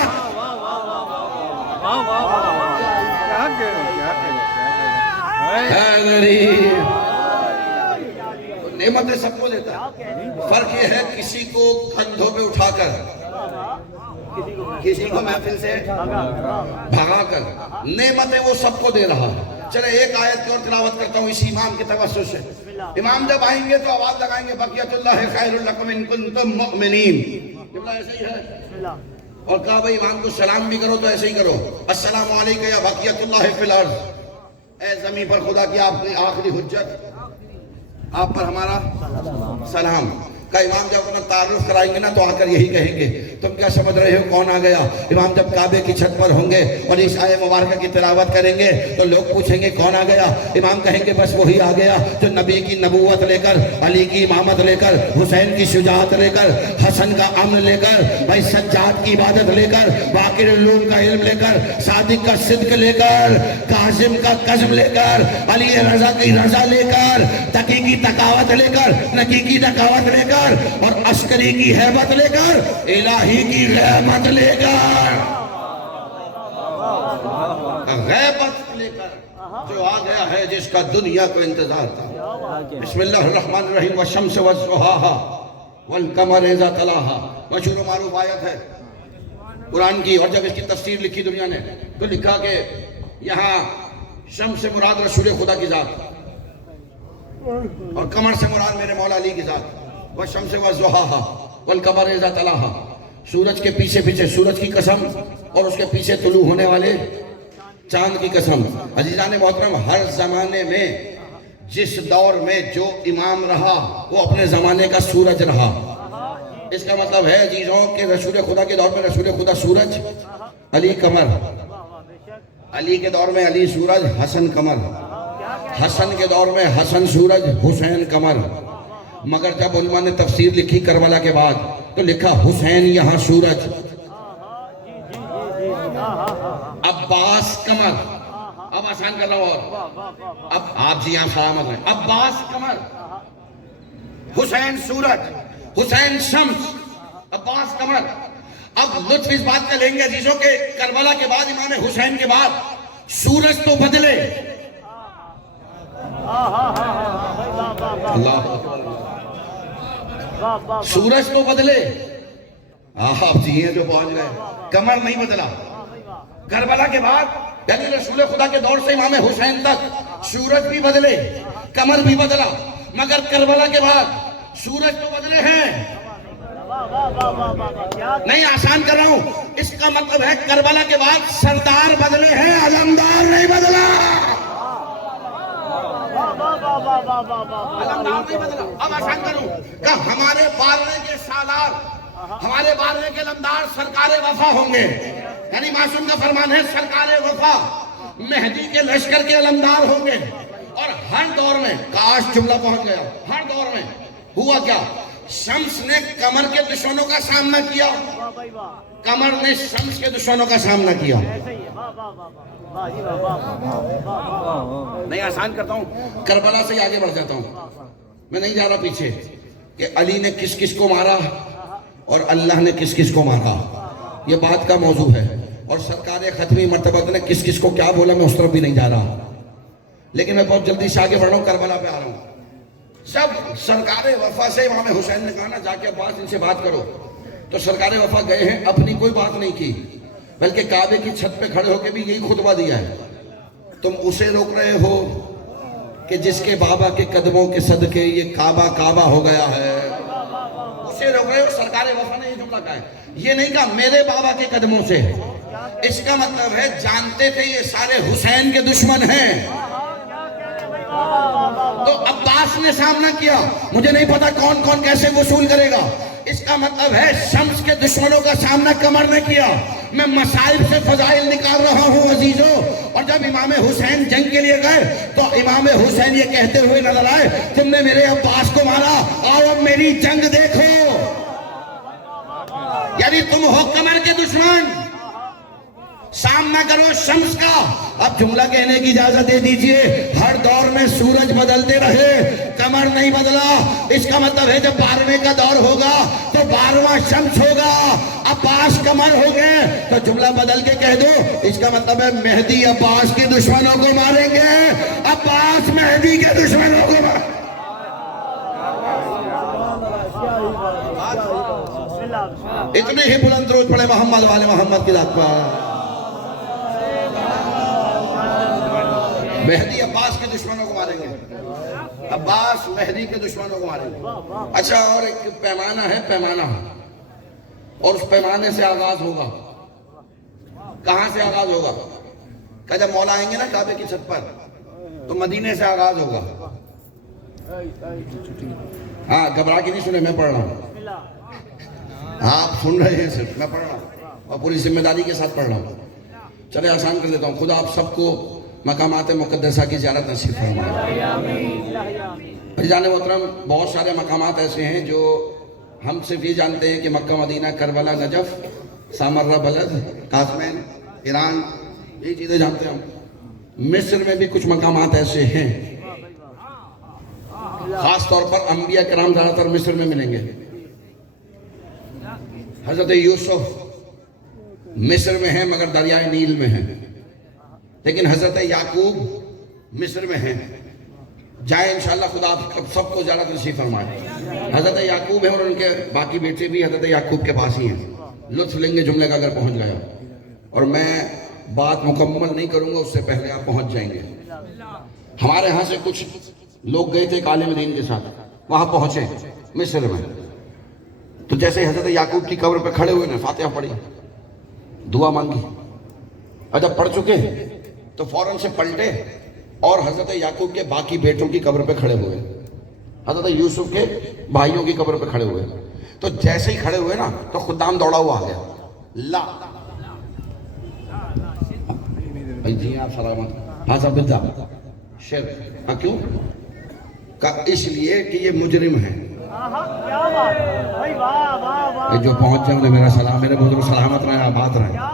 نعمتیں سب کو دیتا ہے, فرق یہ ہے کسی کو کاندھوں پہ اٹھا کر, کسی کو محفل سے بھگا کر. نعمتیں وہ سب کو دے رہا ہے. چلے ایک آیت کی اور تلاوت کرتا ہوں اسی امام کے توسط سے. امام جب آئیں گے تو آواز لگائیں گے بقیت اللہ خیر لکم ان کنتم مؤمنین. جملہ ایسے ہی ہے. اور کہا بھئی امام کو سلام بھی کرو تو ایسے ہی کرو, السلام علیکم یا بقیت اللہ فی الارض. اے زمین پر خدا کی آپ نے آخری حجت, آپ پر ہمارا سلام. کہ امام جب اپنا تعارف کرائیں گے نا تو آ کر یہی کہیں گے تم کیا سمجھ رہے ہو کون آ گیا؟ امام جب کعبے کی چھت پر ہوں گے اور اس آیے مبارکہ کی تلاوت کریں گے تو لوگ پوچھیں گے کون آ گیا؟ امام کہیں گے بس وہی آ گیا جو نبی کی نبوت لے کر، علی کی امامت لے کر، حسین کی شجاعت لے کر، حسن کا امن لے کر، بھائی سجاد کی عبادت لے کر، باقر العلوم کا علم لے کر، صادق کا صدق لے کر، کاظم کا قزم لے کر، علی رضا کی رضا لے کر، تقی کی تقاوت لے کر، نقی کی تقاوت لے کر، اور عسکری کی حیبت لے کر، الہی کی غیبت لے کر، غیبت لے کر جو آ گیا ہے جس کا دنیا کو انتظار تھا۔ بسم اللہ الرحمن الرحیم والشمس والضحاها والقمر اذا تلاها، مشہور و معروف آیت ہے قرآن کی، اور جب اس کی تفسیر لکھی دنیا نے تو لکھا کہ یہاں شمس سے مراد رسول خدا کی ذات اور قمر سے مراد میرے مولا علی کی ذات، والشمس والضحاها والقمر اذا تلاها، سورج کے پیچھے پیچھے سورج کی قسم اور اس کے پیچھے طلوع ہونے والے چاند کی قسم۔ عزیزان محترم، ہر زمانے میں جس دور میں جو امام رہا وہ اپنے زمانے کا سورج رہا۔ اس کا مطلب ہے عزیزوں کہ رسول خدا کے دور میں رسول خدا سورج، علی قمر، علی کے دور میں علی سورج، حسن قمر، حسن کے دور میں حسن سورج، حسین قمر۔ مگر جب علماء نے تفسیر لکھی کربلا کے بعد تو لکھا حسین یہاں سورج، عباس قمر، اب آسان کر رہا ہوں، اور اب آپ جی یہاں سلامت ہیں، عباس قمر، حسین سورج، حسین شمس، عباس قمر۔ اب لطف اس بات کا لیں گے عزیزوں کہ کربلا کے بعد امام حسین کے بعد سورج تو بدلے، اللہ سورج تو بدلے، آپ جی ہیں جو پہنچ گئے، قمر نہیں بدلا۔ کربلا کے بعد یعنی رسول خدا کے دور سے امام حسین تک سورج بھی بدلے، قمر بھی بدلا، مگر کربلا کے بعد سورج تو بدلے ہیں۔ نہیں آسان کر رہا ہوں، اس کا مطلب ہے کربلا کے بعد سردار بدلے ہیں، علمدار نہیں بدلا، علمدار نہیں بدلا۔ اب آسان کروں کہ ہمارے 12 کے سالار، ہمارے 12 کے علمدار سرکار وفا ہوں گے، یعنی معصوم کا فرمان ہے سرکار وفا مہدی کے لشکر کے علمدار ہوں گے۔ اور ہر دور میں، کاش جملہ پہنچ گیا، ہر دور میں ہوا کیا؟ شمس نے قمر کے دشمنوں کا سامنا کیا، قمر نے شمس کے دشمنوں کا سامنا کیا۔ نہیں آسان کرتا ہوں، کربلا سے آگے بڑھ جاتا ہوں، میں نہیں جا رہا پیچھے کہ علی نے کس کس کو مارا اور اللہ نے کس کس کو مارا، یہ بات کا موضوع ہے، اور سرکار ختمی مرتبہ نے کس کس کو کیا بولا میں اس طرف بھی نہیں جا رہا، لیکن میں بہت جلدی سے آگے بڑھ رہا ہوں، کربلا پہ آ رہا ہوں۔ جب سرکار وفا سے امام حسین نے کہا نا جا کے عباس ان سے بات کرو، تو سرکار وفا گئے ہیں، اپنی کوئی بات نہیں کی، بلکہ کعبے کی چھت پہ کھڑے ہو کے بھی یہی خطبہ دیا ہے، تم اسے روک رہے ہو کہ جس کے بابا کے قدموں کے صدقے یہ کعبہ کعبہ ہو گیا ہے، اسے روک رہے ہو۔ سرکار وفا نے یہ جملہ کہا ہے، یہ نہیں کہا میرے بابا کے قدموں سے، اس کا مطلب ہے جانتے تھے یہ سارے حسین کے دشمن ہیں، تو عباس نے سامنا کیا، مجھے نہیں پتا کون کون کیسے وصول کرے گا، اس کا مطلب ہے شمس کے دشمنوں کا سامنا قمر نے کیا۔ میں مسائل سے فضائل نکال رہا ہوں عزیزوں، اور جب امام حسین جنگ کے لیے گئے تو امام حسین یہ کہتے ہوئے نظر آئے تم نے میرے عباس کو مارا، آؤ اب میری جنگ دیکھو، یعنی تم ہو قمر کے دشمن، سامنا کرو شمس کا۔ اب جملہ کہنے کی اجازت دے دیجئے، ہر دور میں سورج بدلتے رہے، قمر نہیں بدلا، اس کا مطلب ہے جب 12ویں کا دور ہوگا تو 12واں شمس ہوگا، عباس قمر ہو گئے، تو جملہ بدل کے کہہ دو، اس کا مطلب ہے مہدی عباس کے دشمنوں کو ماریں گے، عباس مہدی کے دشمنوں کو ماریں گے۔ اتنے ہی بلند درود پڑھے محمد والے محمد کی ذات پر۔ مہدی عباس کے دشمنوں کو ماریں گے، عباس مہدی کے دشمنوں کو ماریں گے۔ اچھا، اور ایک پیمانہ ہے، پیمانہ، اور اس پیمانے سے آغاز ہوگا، کہاں سے آغاز ہوگا؟ کہ جب مولا آئیں گے نا کعبے کی چھت پر تو مدینے سے آغاز ہوگا، ہاں گھبرا کے نہیں سنے، میں پڑھ رہا ہوں، آپ سن رہے ہیں صرف، میں پڑھ رہا ہوں اور پوری ذمہ داری کے ساتھ پڑھ رہا ہوں۔ چلے آسان کر دیتا ہوں، خدا آپ سب کو مقامات مقدسہ کی زیارت نصیب فرمائے۔ جان محترم، بہت سارے مقامات ایسے ہیں جو ہم صرف یہ جانتے ہیں کہ مکہ مدینہ، کربلا، نجف، سامرہ بلد، قاسمین، ایران، یہ چیزیں جانتے ہیں ہم۔ مصر میں بھی کچھ مقامات ایسے ہیں، خاص طور پر انبیاء کرام زیادہ تر مصر میں ملیں گے۔ حضرت یوسف مصر میں ہیں مگر دریائے نیل میں ہیں، لیکن حضرت یعقوب مصر میں ہیں۔ جائیں انشاءاللہ، خدا آپ سب کو زیارت نصیب فرمائے۔ حضرت یعقوب ہیں اور ان کے باقی بیٹے بھی حضرت یعقوب کے پاس ہی ہیں۔ لطف لیں گے جملے کا اگر پہنچ گیا، اور میں بات مکمل نہیں کروں گا اس سے پہلے آپ پہنچ جائیں گے۔ ہمارے ہاں سے کچھ لوگ گئے تھے ایک عالم دین کے ساتھ، وہاں پہنچے مصر میں، تو جیسے حضرت یعقوب کی قبر پہ کھڑے ہوئے نا، فاتحہ پڑھی، دعا مانگی، اور جب پڑھ چکے تو فوراً سے پلٹے اور حضرت یعقوب کے باقی بیٹوں کی قبر پہ کھڑے ہوئے، حضرت یوسف کے بھائیوں کی قبر پہ کھڑے ہوئے۔ تو جیسے ہی کھڑے ہوئے نا تو خدام دوڑا ہوا آ گیا، لا جی آپ سلامت، ہاں صاحب بلتا شیر، ہاں کیوں؟ اس لیے کہ یہ مجرم ہیں۔ جو پہنچ جائے انہیں میرا سلام، میرے بزرگ سلامت رہے، آباد رہے۔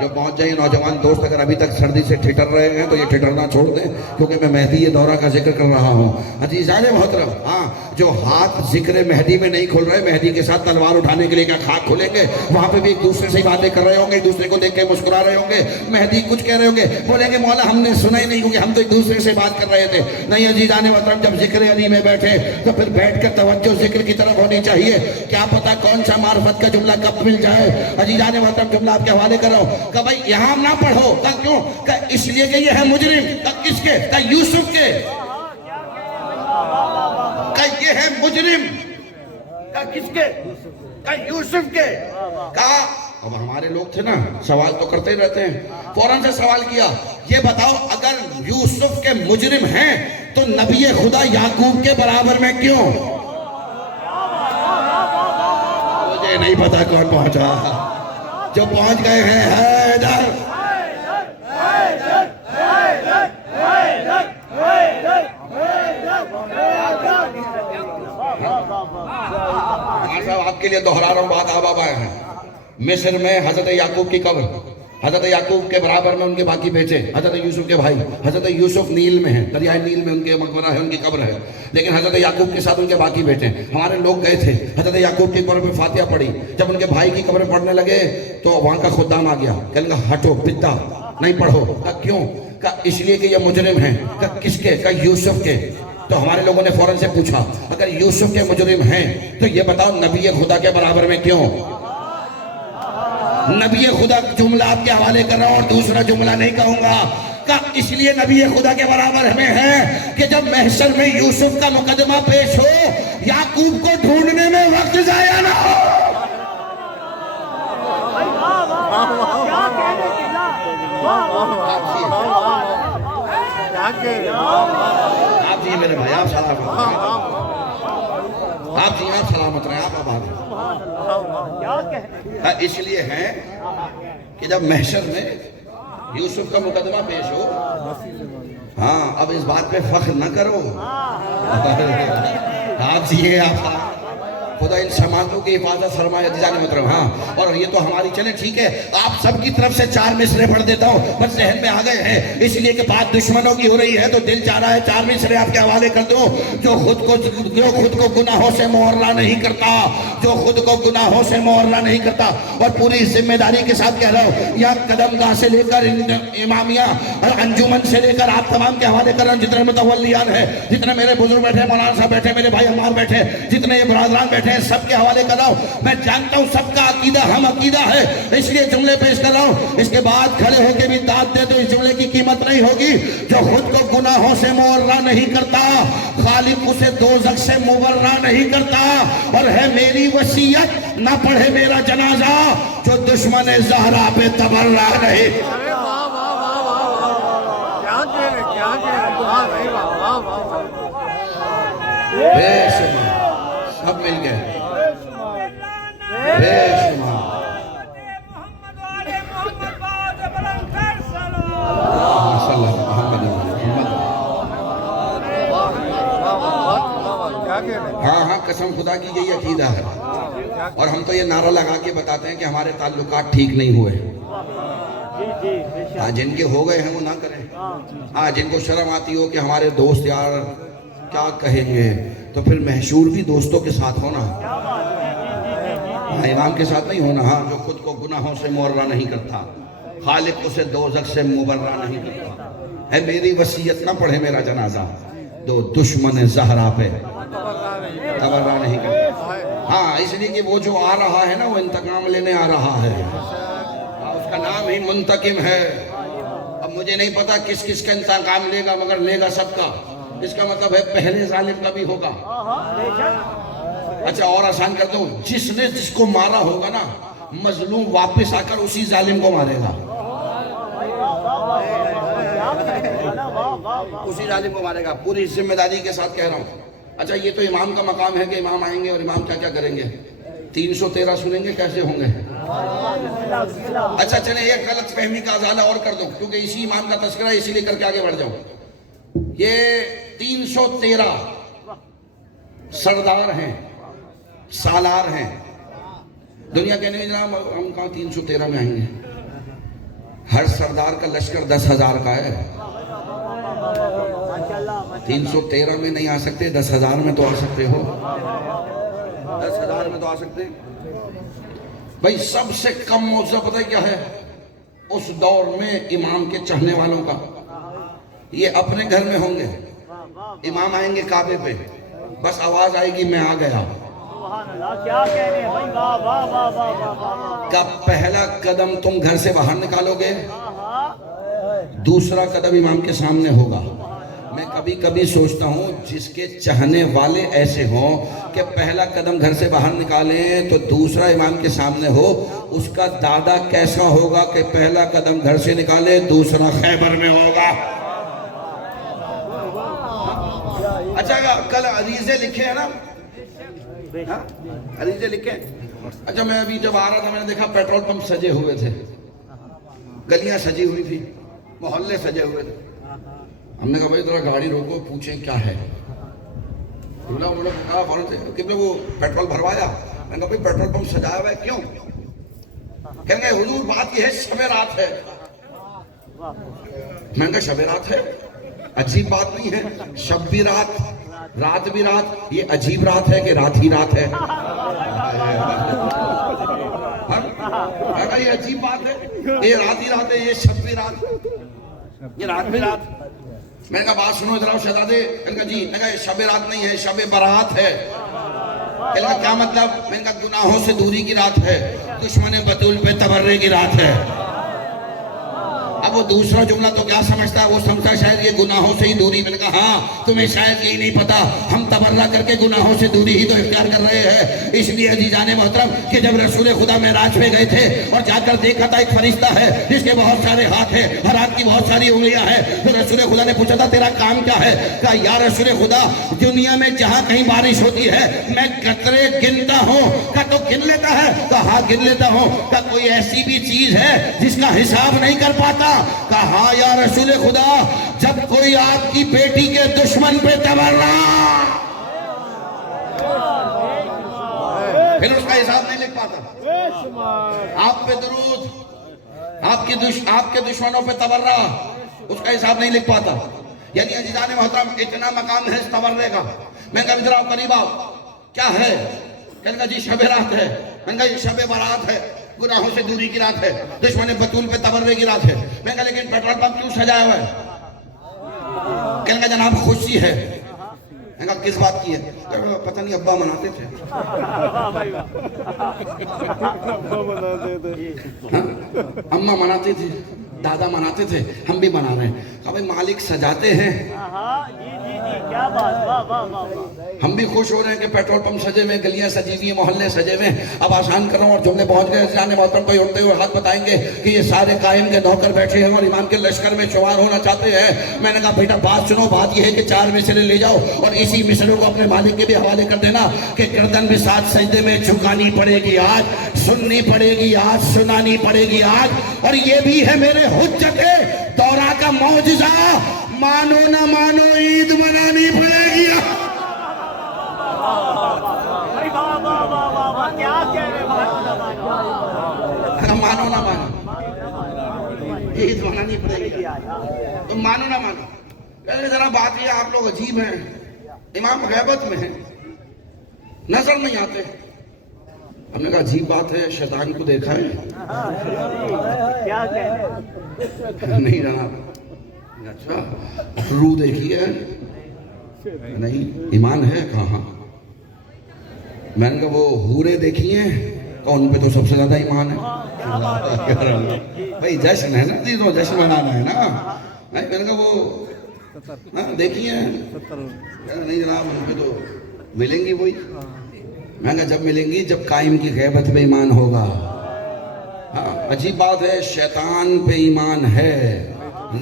جو پہنچ جائیں نوجوان دوست اگر ابھی تک سردی سے ٹھٹر رہے ہیں تو یہ ٹھٹرنا چھوڑ دیں، کیونکہ میں مہدی دورہ کا ذکر کر رہا ہوں۔ عزیزان محترم، ہاں جو ہاتھ ذکر مہدی میں نہیں کھل رہے، مہدی کے ساتھ تلوار اٹھانے کے لیے کیا خاک کھولیں گے؟ وہاں پہ بھی ایک دوسرے سے باتیں کر رہے ہوں گے، ایک دوسرے کو دیکھ کے مسکرا رہے ہوں گے، مہدی کچھ کہہ رہے ہوں گے، بولیں گے مولا ہم نے سنا ہی نہیں، کیونکہ ہم تو ایک دوسرے سے بات کر رہے تھے۔ نہیں عزیزان محترم، جب ذکر علی میں بیٹھے تو پھر بیٹھ کر توجہ ذکر کی طرف ہونی چاہیے۔ کیا پتا کون سا معرفت کا جملہ کب مل جائے۔ عزیزان محترم، جملہ آپ کے حوالے کر رہا ہوں کہ بھائی یہاں نہ پڑھو، کیوں؟ کہ اس لیے کہ یہ ہے مجرم۔ کس کے؟ کہ یوسف کے، کہ یہ ہے مجرم۔ کہ کس کے؟ کہ یوسف کے۔ کہا اب ہمارے لوگ تھے نا، سوال تو کرتے ہی رہتے ہیں، فوراً سے سوال کیا، یہ بتاؤ اگر یوسف کے مجرم ہیں تو نبی خدا یعقوب کے برابر میں کیوں؟ مجھے نہیں پتا کون پہنچا، جو پہنچ گئے ہیں حیدر۔ آپ کے لیے دہرا رہا ہوں بات، آپ آئے ہیں مصر میں حضرت یعقوب کی قبر، حضرت یعقوب کے برابر میں ان کے باقی بیٹے، حضرت یوسف کے بھائی، حضرت یوسف نیل میں ہیں، دریائے نیل میں ان کے مقبرہ ہے، ان کی قبر ہے، لیکن حضرت یعقوب کے ساتھ ان کے باقی بیٹے۔ ہمارے لوگ گئے تھے، حضرت یعقوب کی قبر پہ فاتحہ پڑھی، جب ان کے بھائی کی قبر پڑھنے لگے تو وہاں کا خدام آ گیا، کہنے لگا ہٹو بدعا، نہیں پڑھو۔ کہا کیوں؟ کہا اس لیے کہ یہ مجرم ہیں۔ کہا کس کے؟ کہا یوسف کے۔ تو ہمارے لوگوں نے فوراً سے پوچھا اگر یوسف کے مجرم ہیں تو یہ بتاؤ نبی خدا کے برابر میں کیوں؟ نبی خدا جملہ آپ کے حوالے کر رہا ہوں اور دوسرا جملہ نہیں کہوں گا۔ کہ اس لیے نبی خدا کے برابر میں ہے کہ جب محشر میں یوسف کا مقدمہ پیش ہو، یعقوب کو ڈھونڈنے میں وقت ضائع نہ ہو۔ آپ جی میرے بھائی، آپ سلامت رہیں، آپ جی آپ سلامت رہیں، آپ آباد رہیں۔ اس لیے ہے کہ جب محشر میں یوسف کا مقدمہ پیش ہو، ہاں اب اس بات پہ فخر نہ کرو، آپ جی آپ خدا ان سماعتوں کی حفاظت فرمائے عزیزان محترم۔ ہاں اور یہ تو ہماری، چلیں ٹھیک ہے، آپ سب کی طرف سے 4 مصرے پڑھ دیتا ہوں، بس ذہن میں آ گئے ہیں، اس لیے کہ بات دشمنوں کی ہو رہی ہے تو دل چاہ رہا ہے 4 مصرے آپ کے حوالے کر دوں۔ جو خود کو گناہوں سے معرہ نہیں کرتا، جو خود کو گناہوں سے معرہ نہیں کرتا، اور پوری ذمہ داری کے ساتھ کہہ رہا ہوں، یا قدم گاہ سے لے کر امامیہ اور انجمن سے لے کر آپ تمام کے حوالے کر رہا ہوں، جتنے متولیان ہیں، جتنے میرے بزرگ بیٹھے، مولانا صاحب بیٹھے، میرے بھائی عمار بیٹھے، جتنے یہ برادران بیٹھے ہیں، سب کے حوالے کر رہا ہوں۔ میں جانتا ہوں سب کا عقیدہ ہم عقیدہ ہے، اس لیے جملے پیش کر رہا ہوں، اس کے بعد کھڑے ہو کے بھی داد دے تو اس جملے کی قیمت نہیں ہوگی۔ جو خود کو گناہوں سے معرہ نہیں کرتا، خالق اسے دوزخ سے مبرہ نہیں کرتا، اور ہے میری وصیت نہ پڑھے میرا جنازہ جو دشمن زہرا پہ تبرہ رہے۔ مل گئے بے شمار. ہاں ہاں قسم خدا کی یہی عقیدہ ہے. اور ہم تو یہ نعرہ لگا کے بتاتے ہیں کہ ہمارے تعلقات ٹھیک نہیں ہوئے. ہاں جن کے ہو گئے ہیں وہ نہ کریں. ہاں جن کو شرم آتی ہو کہ ہمارے دوست یار کیا کہیں گے, تو پھر محشور بھی دوستوں کے ساتھ ہونا, ہاں امام کے ساتھ نہیں ہونا. ہاں جو خود کو گناہوں سے مورا نہیں کرتا, خالق اسے دوزخ سے مبرہ نہیں کرتا. ہے میری وصیت نہ پڑھے میرا جنازہ, دو دشمن زہرا پہ تبرہ نہیں کرتا. ہاں اس لیے کہ وہ جو آ رہا ہے نا وہ انتقام لینے آ رہا ہے, اس کا نام ہی منتقم ہے. اب مجھے نہیں پتا کس کس کا انتقام لے گا, مگر لے گا سب کا. اس کا مطلب ہے پہلے ظالم کا بھی ہوگا. اچھا اور آسان کرتا ہوں, جس نے جس کو مارا ہوگا نا, مظلوم واپس آ کر اسی ظالم کو مارے گا, اسی ظالم کو مارے گا. پوری ذمہ داری کے ساتھ کہہ رہا ہوں. اچھا یہ تو امام کا مقام ہے کہ امام آئیں گے اور امام کیا کیا کریں گے. 313 سنیں گے کیسے ہوں گے. اچھا چلیں ایک غلط فہمی کا ازالہ اور کر دو, کیونکہ اسی امام کا تذکرہ اسی لے کر کے آگے بڑھ جاؤں. یہ 313 سردار ہیں, سالار ہیں. دنیا کہنے میں جناب ہم کہاں 313 میں آئیں گے. ہر سردار کا لشکر 10,000 کا ہے. 313 میں نہیں آ سکتے, 10,000 میں تو آ سکتے ہو. 10,000 میں تو آ سکتے. بھائی سب سے کم موضوع پتہ کیا ہے اس دور میں امام کے چاہنے والوں کا؟ یہ اپنے گھر میں ہوں گے, امام آئیں گے کعبے پہ, بس آواز آئے گی میں آ گیا. کا پہلا قدم تم گھر سے باہر نکالو گے, دوسرا قدم امام کے سامنے ہوگا. میں کبھی کبھی سوچتا ہوں جس کے چاہنے والے ایسے ہوں کہ پہلا قدم گھر سے باہر نکالیں تو دوسرا امام کے سامنے ہو, اس کا دادا کیسا ہوگا کہ پہلا قدم گھر سے نکالے دوسرا خیبر میں ہوگا. اچھا کل عریضے لکھے ہیں نا, عریضے لکھے. اچھا میں ابھی جب آ رہا تھا میں نے دیکھا پیٹرول پمپ سجے ہوئے تھے, گلیاں سجی ہوئی تھی, محلے سجے ہوئے تھے. ہم نے کہا بھائی ذرا گاڑی روکو پوچھیں کیا ہے. وہ پیٹرول بھروایا. میں نے کہا بھائی پیٹرول پمپ سجایا ہوا ہے کیوں؟ کہیں گے حضور بات یہ ہے شب رات ہے. میں نے کہا شب رات ہے, عجیب بات نہیں ہے. شب بھی رات, رات بھی رات, یہ عجیب رات ہے کہ رات ہی رات ہے. یہ عجیب بات ہے, یہ رات ہی رات ہے, یہ شب بھی رات, یہ رات بھی رات. میں نے کہا بات سنو ادھر آؤ شہزادے. میں نے کہا جی. میں نے کہا یہ شب رات نہیں ہے, شب برات ہے. میں نے کہا کیا مطلب؟ میں نے کہا گناہوں سے دوری کی رات ہے, دشمن بطول پہ تبرے کی رات ہے. اب وہ دوسرا جملہ تو کیا سمجھتا ہے, وہ سمجھتا شاید یہ گناہوں سے ہی دوری. میں نے کہا ہاں تمہیں شاید یہی نہیں پتا, ہم تبرہ کر کے گناہوں سے دوری ہی تو اختیار کر رہے ہیں. اس لیے عزیزان محترم کہ جب رسول خدا معراج پہ گئے تھے اور جا کر دیکھا تھا ایک فرشتہ ہے جس کے بہت سارے ہاتھ ہیں, ہر ہاتھ کی بہت ساری انگلیاں ہیں, تو رسول خدا نے پوچھا تھا تیرا کام کیا ہے؟ کہا یا رسول خدا دنیا میں جہاں کہیں بارش ہوتی ہے میں قطرے گنتا ہوں. کہا تو گن لیتا ہے؟ کہا ہاں گن لیتا ہوں. کہا کوئی ایسی بھی چیز ہے جس کا حساب نہیں کر پاتا؟ کہا ہاں یا رسول خدا جب کوئی آپ کی بیٹی کے دشمن پہ تبرہ, پھر اس کا حساب نہیں لکھ پاتا. آپ پہ درود, آپ کے دشمنوں پہ تبرہ, اس کا حساب نہیں لکھ پاتا. یعنی عزیزان محترم اتنا مقام ہے اس تبرے کا. میں کہا ادھر آؤ قریب آؤ, کیا ہے؟ کہنے کا جی شب رات ہے. میں نے کہا یہ شب برات ہے, گناہوں سے دوری کی رات ہے, دشمن بطول پہ تبرے کی رات ہے. میں کہا لیکن پیٹرول پمپ کیوں سجایا ہوا ہے؟ کہنے کا جناب خوشی ہے. میں کہا کس بات کی ہے؟ پتہ نہیں ابا مناتے تھے. اماں مناتے تھے, دادا مناتے تھے, ہم بھی منا رہے ہیں. کہا بھائی مالک سجاتے ہیں ہم بھی خوش ہو رہے ہیں کہ پیٹرول پمپ سجے ہوئے، گلیاں سجی ہوئی ہیں، محلے سجے ہوئے ہیں۔ اب آسان کر رہا ہوں اور جملے پہنچ گئے۔ جانے محترم کوئی اٹھتے ہوئے ہاتھ بتائیں گے کہ یہ سارے قائم کے نوکر بیٹھے ہیں اور امام کے لشکر میں شمار ہونا چاہتے ہیں۔ میں نے کہا بیٹا بات سنو، بات یہ ہے کہ 4 مصرے لے جاؤ اور اسی مصروں کو اپنے مالک کے بھی حوالے کر دینا کہ گردن بھی 7 سجدے میں جھکانی پڑے گی آج، سننی پڑے گی آج، سنانی پڑے گی آج۔ اور یہ بھی ہے میرے حجت دورہ کا معجزہ، مانو نہ مانو عید منانی پڑے گی۔ مانو نہ مانو عید منانی پڑے گی، تم مانو نہ مانو۔ پہلے ذرا بات یہ، آپ لوگ عجیب ہیں، امام غیبت میں ہیں، نظر نہیں آتے۔ ہم نے کہا عجیب بات ہے، شیطان کو دیکھا ہے؟ نہیں جناب۔ اچھا روح دیکھی ہے؟ نہیں۔ ایمان ہے کہاں؟ میں نے کہا وہ حوریں دیکھی ہیں؟ ان پہ تو سب سے زیادہ ایمان ہے۔ بھائی جشن ہے نا، تیزوں جشن منانا ہے نا۔ میں نے کہا وہ دیکھی ہیں؟ نہیں جناب، ان پہ تو ملیں گی وہی۔ میں نے کہا جب ملیں گی جب قائم کی غیبت پہ ایمان ہوگا۔ ہاں عجیب بات ہے، شیطان پہ ایمان ہے،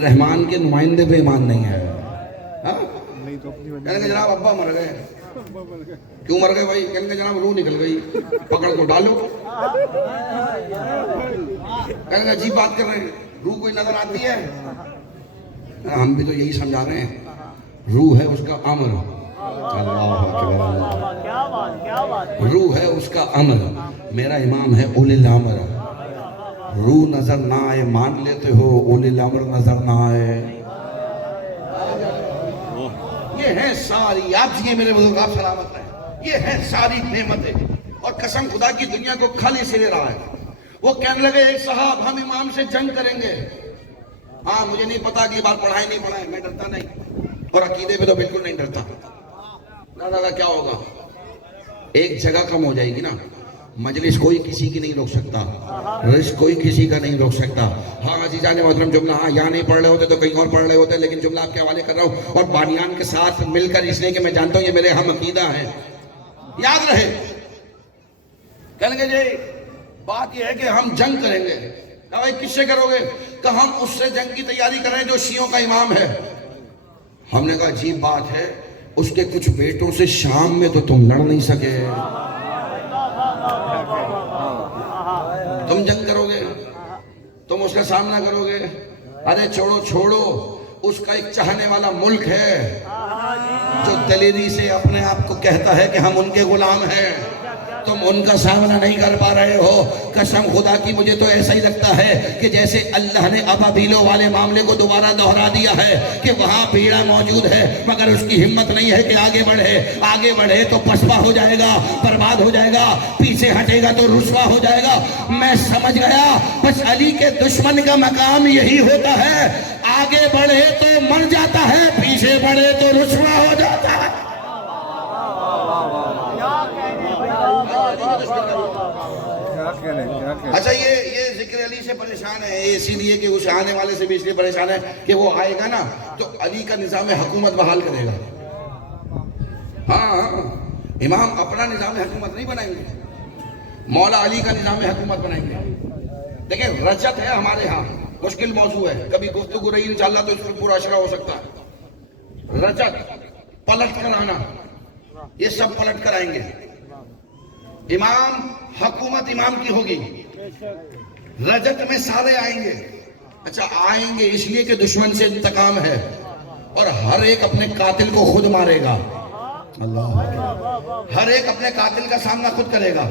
رحمان کے نمائندے پہ ایمان نہیں ہے۔ کہنے کہ جناب ابا مر گئے۔ کیوں مر گئے بھائی؟ کہنے کہ جناب روح نکل گئی، پکڑ کو ڈالو۔ کہنے کہ عجیب بات کر رہے ہیں، روح کوئی نظر آتی ہے؟ ہم بھی تو یہی سمجھا رہے ہیں، روح ہے اس کا امر۔ روح ہے اس کا امر، میرا امام ہے اولی الامر۔ روح نظر نہ آئے مان لیتے ہو، اولی الامر نظر نہ آئے۔ یہ ہے ساری، آپ جیے میرے بزرگ، آپ سلامت رہیں، یہ ہے ساری نعمتیں۔ اور قسم خدا کی دنیا کو کھالی سے لے رہا ہے۔ وہ کہنے لگے ایک صاحب ہم امام سے جنگ کریں گے۔ ہاں مجھے نہیں پتا کہ یہ بات پڑھائے نہیں پڑھائے، میں ڈرتا نہیں، اور عقیدے پہ تو بالکل نہیں ڈرتا۔ دادا کیا ہوگا؟ ایک جگہ کم ہو جائے گی نا، مجلس کوئی کسی کی نہیں روک سکتا، رزق کوئی کسی کا نہیں روک سکتا۔ ہاں عزیزان محترم جملہ ہاں یہاں نہیں پڑھ رہے ہوتے تو کہیں اور پڑھ رہے ہوتے، لیکن جملہ آپ کے حوالے کر رہا ہوں اور بانیان کے ساتھ مل کر، اس لیے کہ میں جانتا ہوں یہ میرے ہم عقیدہ ہیں، یاد رہے۔ کہیں گے جی بات یہ ہے کہ ہم جنگ کریں گے۔ کہا بھائی کس سے کرو گے؟ کہ ہم اس سے جنگ کی تیاری کریں جو شیعوں کا امام ہے۔ ہم نے کہا عجیب بات ہے، اس کے کچھ بیٹوں سے شام میں تو تم لڑ نہیں سکے، تم جنگ کرو گے، تم اس کا سامنا کرو گے؟ ارے چھوڑو، اس کا ایک چاہنے والا ملک ہے جو دلیری سے اپنے آپ کو کہتا ہے کہ ہم ان کے غلام ہیں، تم ان کا سامنا نہیں کر پا رہے ہو۔ قسم خدا کی مجھے تو ایسا ہی لگتا ہے کہ جیسے اللہ نے ابابیلوں والے معاملے کو دوبارہ دہرا دیا ہے کہ وہاں بیڑا موجود ہے، مگر اس کی ہمت نہیں ہے کہ آگے بڑھے تو پسپا ہو جائے گا، برباد ہو جائے گا، پیچھے ہٹے گا تو رسوا ہو جائے گا۔ میں سمجھ گیا بس علی کے دشمن کا مقام یہی ہوتا ہے، آگے بڑھے تو مر جاتا ہے، پیچھے بڑھے تو رسوا ہو جاتا ہے۔ اچھا یہ ذکر علی سے پریشان ہے، اسی لیے کہ اس آنے والے سے بھی اس لیے پریشان ہے کہ وہ آئے گا نا تو علی کا نظام حکومت بحال کرے گا۔ ہاں امام اپنا نظام حکومت نہیں بنائیں گے، مولا علی کا نظام حکومت بنائیں گے۔ دیکھیں رجت ہے ہمارے ہاں، مشکل موضوع ہے، کبھی گفتگو رہی انشاءاللہ تو اس پر پورا اشرا ہو سکتا ہے۔ رجت پلٹ کر آنا، یہ سب پلٹ کر آئیں گے۔ امام حکومت امام کی ہوگی، رجت میں سارے آئیں گے۔ اچھا آئیں گے اس لیے کہ دشمن سے انتقام ہے اور ہر ایک اپنے قاتل کو خود مارے گا، اللہ، ہر ایک اپنے قاتل کا سامنا خود کرے گا،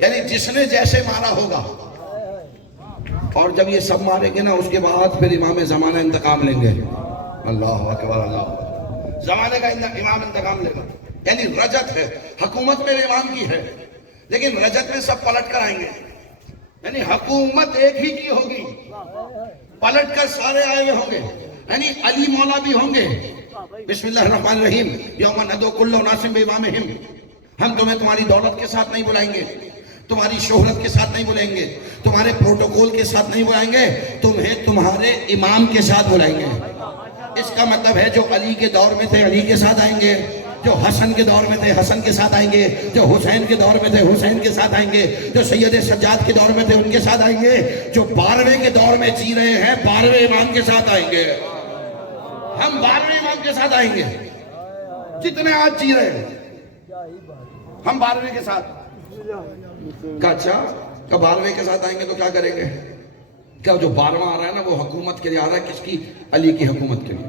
یعنی جس نے جیسے مارا ہوگا۔ اور جب یہ سب ماریں گے نا اس کے بعد پھر امام زمانہ انتقام لیں گے، اللہ اکبر، اللہ، زمانے کا امام انتقام لے گا۔ یعنی رجت ہے، حکومت میرے امام کی ہے، لیکن رجت میں سب پلٹ کر آئیں گے، یعنی حکومت ایک ہی کی ہوگی، پلٹ کر سارے آئے ہوئے ہوں گے، یعنی علی مولا بھی ہوں گے۔ بسم اللہ الرحمن الرحیم، یوم ندعو کل اناس بامامہم، ہم تمہیں تمہاری دولت کے ساتھ نہیں بلائیں گے، تمہاری شہرت کے ساتھ نہیں بلائیں گے، تمہارے پروٹوکول کے ساتھ نہیں بلائیں گے، تمہیں تمہارے امام کے ساتھ بلائیں گے۔ اس کا مطلب ہے جو علی کے دور میں تھے علی کے ساتھ آئیں گے، جو حسن کے دور میں تھے حسن کے ساتھ آئیں گے، جو حسین کے دور میں تھے حسین کے ساتھ آئیں گے، جو سید سجاد کے دور میں تھے ان کے ساتھ آئیں گے، جو 12ویں کے دور میں جی رہے ہیں 12ویں امام کے ساتھ آئیں گے۔ ہم 12ویں امام کے ساتھ آئیں گے، جتنے آج جی رہے ہیں ہم 12ویں کے ساتھ۔ کہا اچھا کہ 12ویں کے ساتھ آئیں گے تو کیا کریں گے؟ کیا جو 12واں آ رہا ہے نا وہ حکومت کے لیے آ رہا ہے، کس کی؟ علی کی حکومت کے لیے۔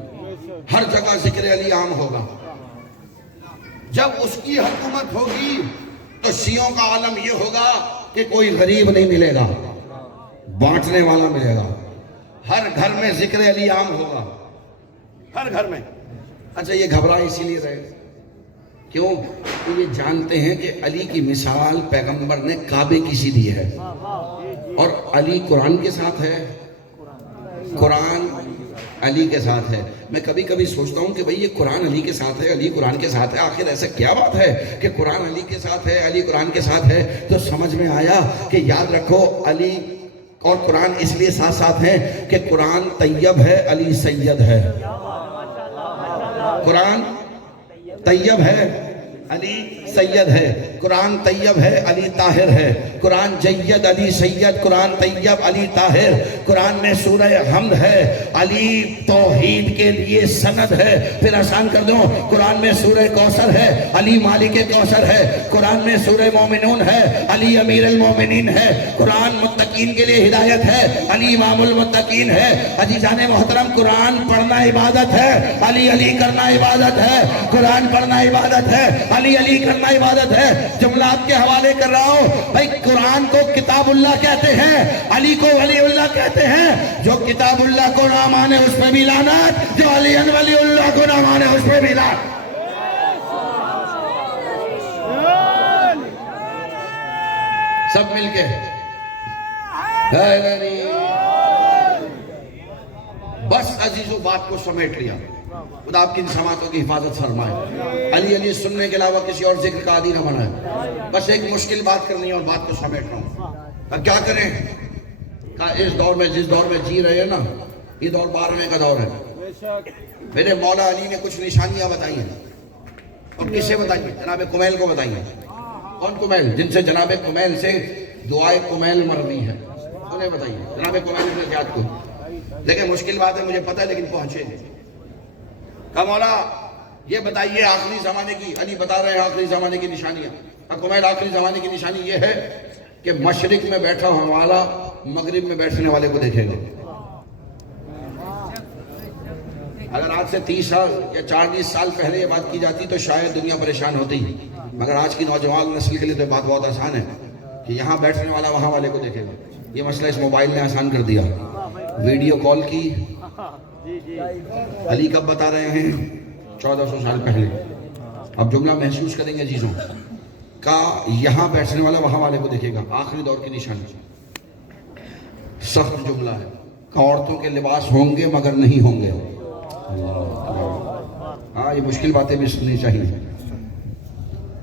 ہر جگہ ذکر علی عام ہوگا۔ جب اس کی حکومت ہوگی تو شیعوں کا عالم یہ ہوگا کہ کوئی غریب نہیں ملے گا، بانٹنے والا ملے گا۔ ہر گھر میں ذکر علی عام ہوگا، ہر گھر میں۔ اچھا یہ گھبرائے اسی لیے رہے کیوں؟ کہ یہ جانتے ہیں کہ علی کی مثال پیغمبر نے کعبے کی سی دی ہے، اور علی قرآن کے ساتھ ہے، قرآن علی کے ساتھ ہے۔ میں کبھی کبھی سوچتا ہوں کہ بھئی یہ قرآن علی کے ساتھ ہے، علی قرآن کے ساتھ ہے، آخر ایسا کیا بات ہے کہ قرآن علی کے ساتھ ہے، علی قرآن کے ساتھ ہے؟ تو سمجھ میں آیا کہ یاد رکھو علی اور قرآن اس لیے ساتھ ساتھ ہیں کہ قرآن طیب ہے، علی سید ہے۔ قرآن طیب ہے، علی سید ہے۔ قرآن طیب ہے، علی طاہر ہے۔ قرآن جید، علی سید۔ قرآن طیب، علی طاہر۔ قرآن میں سورہ حمد ہے، علی توحید کے لیے سند ہے۔ پھر آسان کر دوں، قرآن میں سورہ کوثر ہے، علی مالک کوثر ہے۔ قرآن میں سورہ مومنون ہے، علی امیر المومنین ہے۔ قرآن متقین کے لیے ہدایت ہے، علی امام المتقین ہے۔ عزیزان محترم، قرآن پڑھنا عبادت ہے، علی علی کرنا عبادت ہے۔ قرآن پڑھنا عبادت ہے، علی علی کرنا عبادت ہے۔ جملات کے حوالے کر رہا ہوں بھائی، قرآن کو کتاب اللہ کہتے ہیں، علی کو ولی اللہ کہتے ہیں۔ جو کتاب اللہ کو نہ مانے اس پہ بھی لعنت، جو علی ولی اللہ کو نہ مانے اس پہ بھی لعنت۔ سب مل کے بس عزیزو بات کو سمیٹ لیا۔ خدا آپ کی سماعتوں کی حفاظت فرمائے۔ علی علی سننے کے علاوہ کسی اور ذکر کا عادی نہ بنائے۔ بس ایک مشکل بات کرنی ہے اور بات کو سمیٹ رہا ہوں۔ اب کیا کریں؟ کہا اس دور میں جس دور میں جی رہے ہیں نا، یہ دور 12ویں کا دور ہے۔ میرے مولا علی نے کچھ نشانیاں بتائی ہیں، اور کسے بتائی ہیں؟ جناب کمیل کو بتائی ہیں۔ کون کمیل؟ جن سے جناب کمیل سے دعائے کمیل مروی ہے، انہیں بتائی ہیں، جناب کمیل ابن زیاد کو۔ دیکھیں مشکل بات ہے، مجھے پتہ ہے، لیکن پہنچے گے۔ کہا مولا یہ بتائیے آخری زمانے کی، علی بتا رہے ہیں آخری زمانے کی نشانیاں۔ کمیل آخری زمانے کی نشانی یہ ہے کہ مشرق میں بیٹھا ہوا والا مغرب میں بیٹھنے والے کو دیکھے گا۔ اگر آج سے 30 سال یا 40 سال پہلے یہ بات کی جاتی تو شاید دنیا پریشان ہوتی، مگر آج کی نوجوان نسل کے لیے تو بات بہت آسان ہے کہ یہاں بیٹھنے والا وہاں والے کو دیکھے گا۔ یہ مسئلہ اس موبائل نے آسان کر دیا۔ ویڈیو کال کی علی کب بتا رہے ہیں؟ 1400 سال پہلے۔ اب جملہ محسوس کریں گے چیزوں کا، یہاں بیٹھنے والا وہاں والے کو دیکھے گا، آخری دور کی نشانی۔ سخت جملہ ہے کہ عورتوں کے لباس ہوں گے مگر نہیں ہوں گے۔ ہاں یہ مشکل باتیں بھی سننی چاہیے۔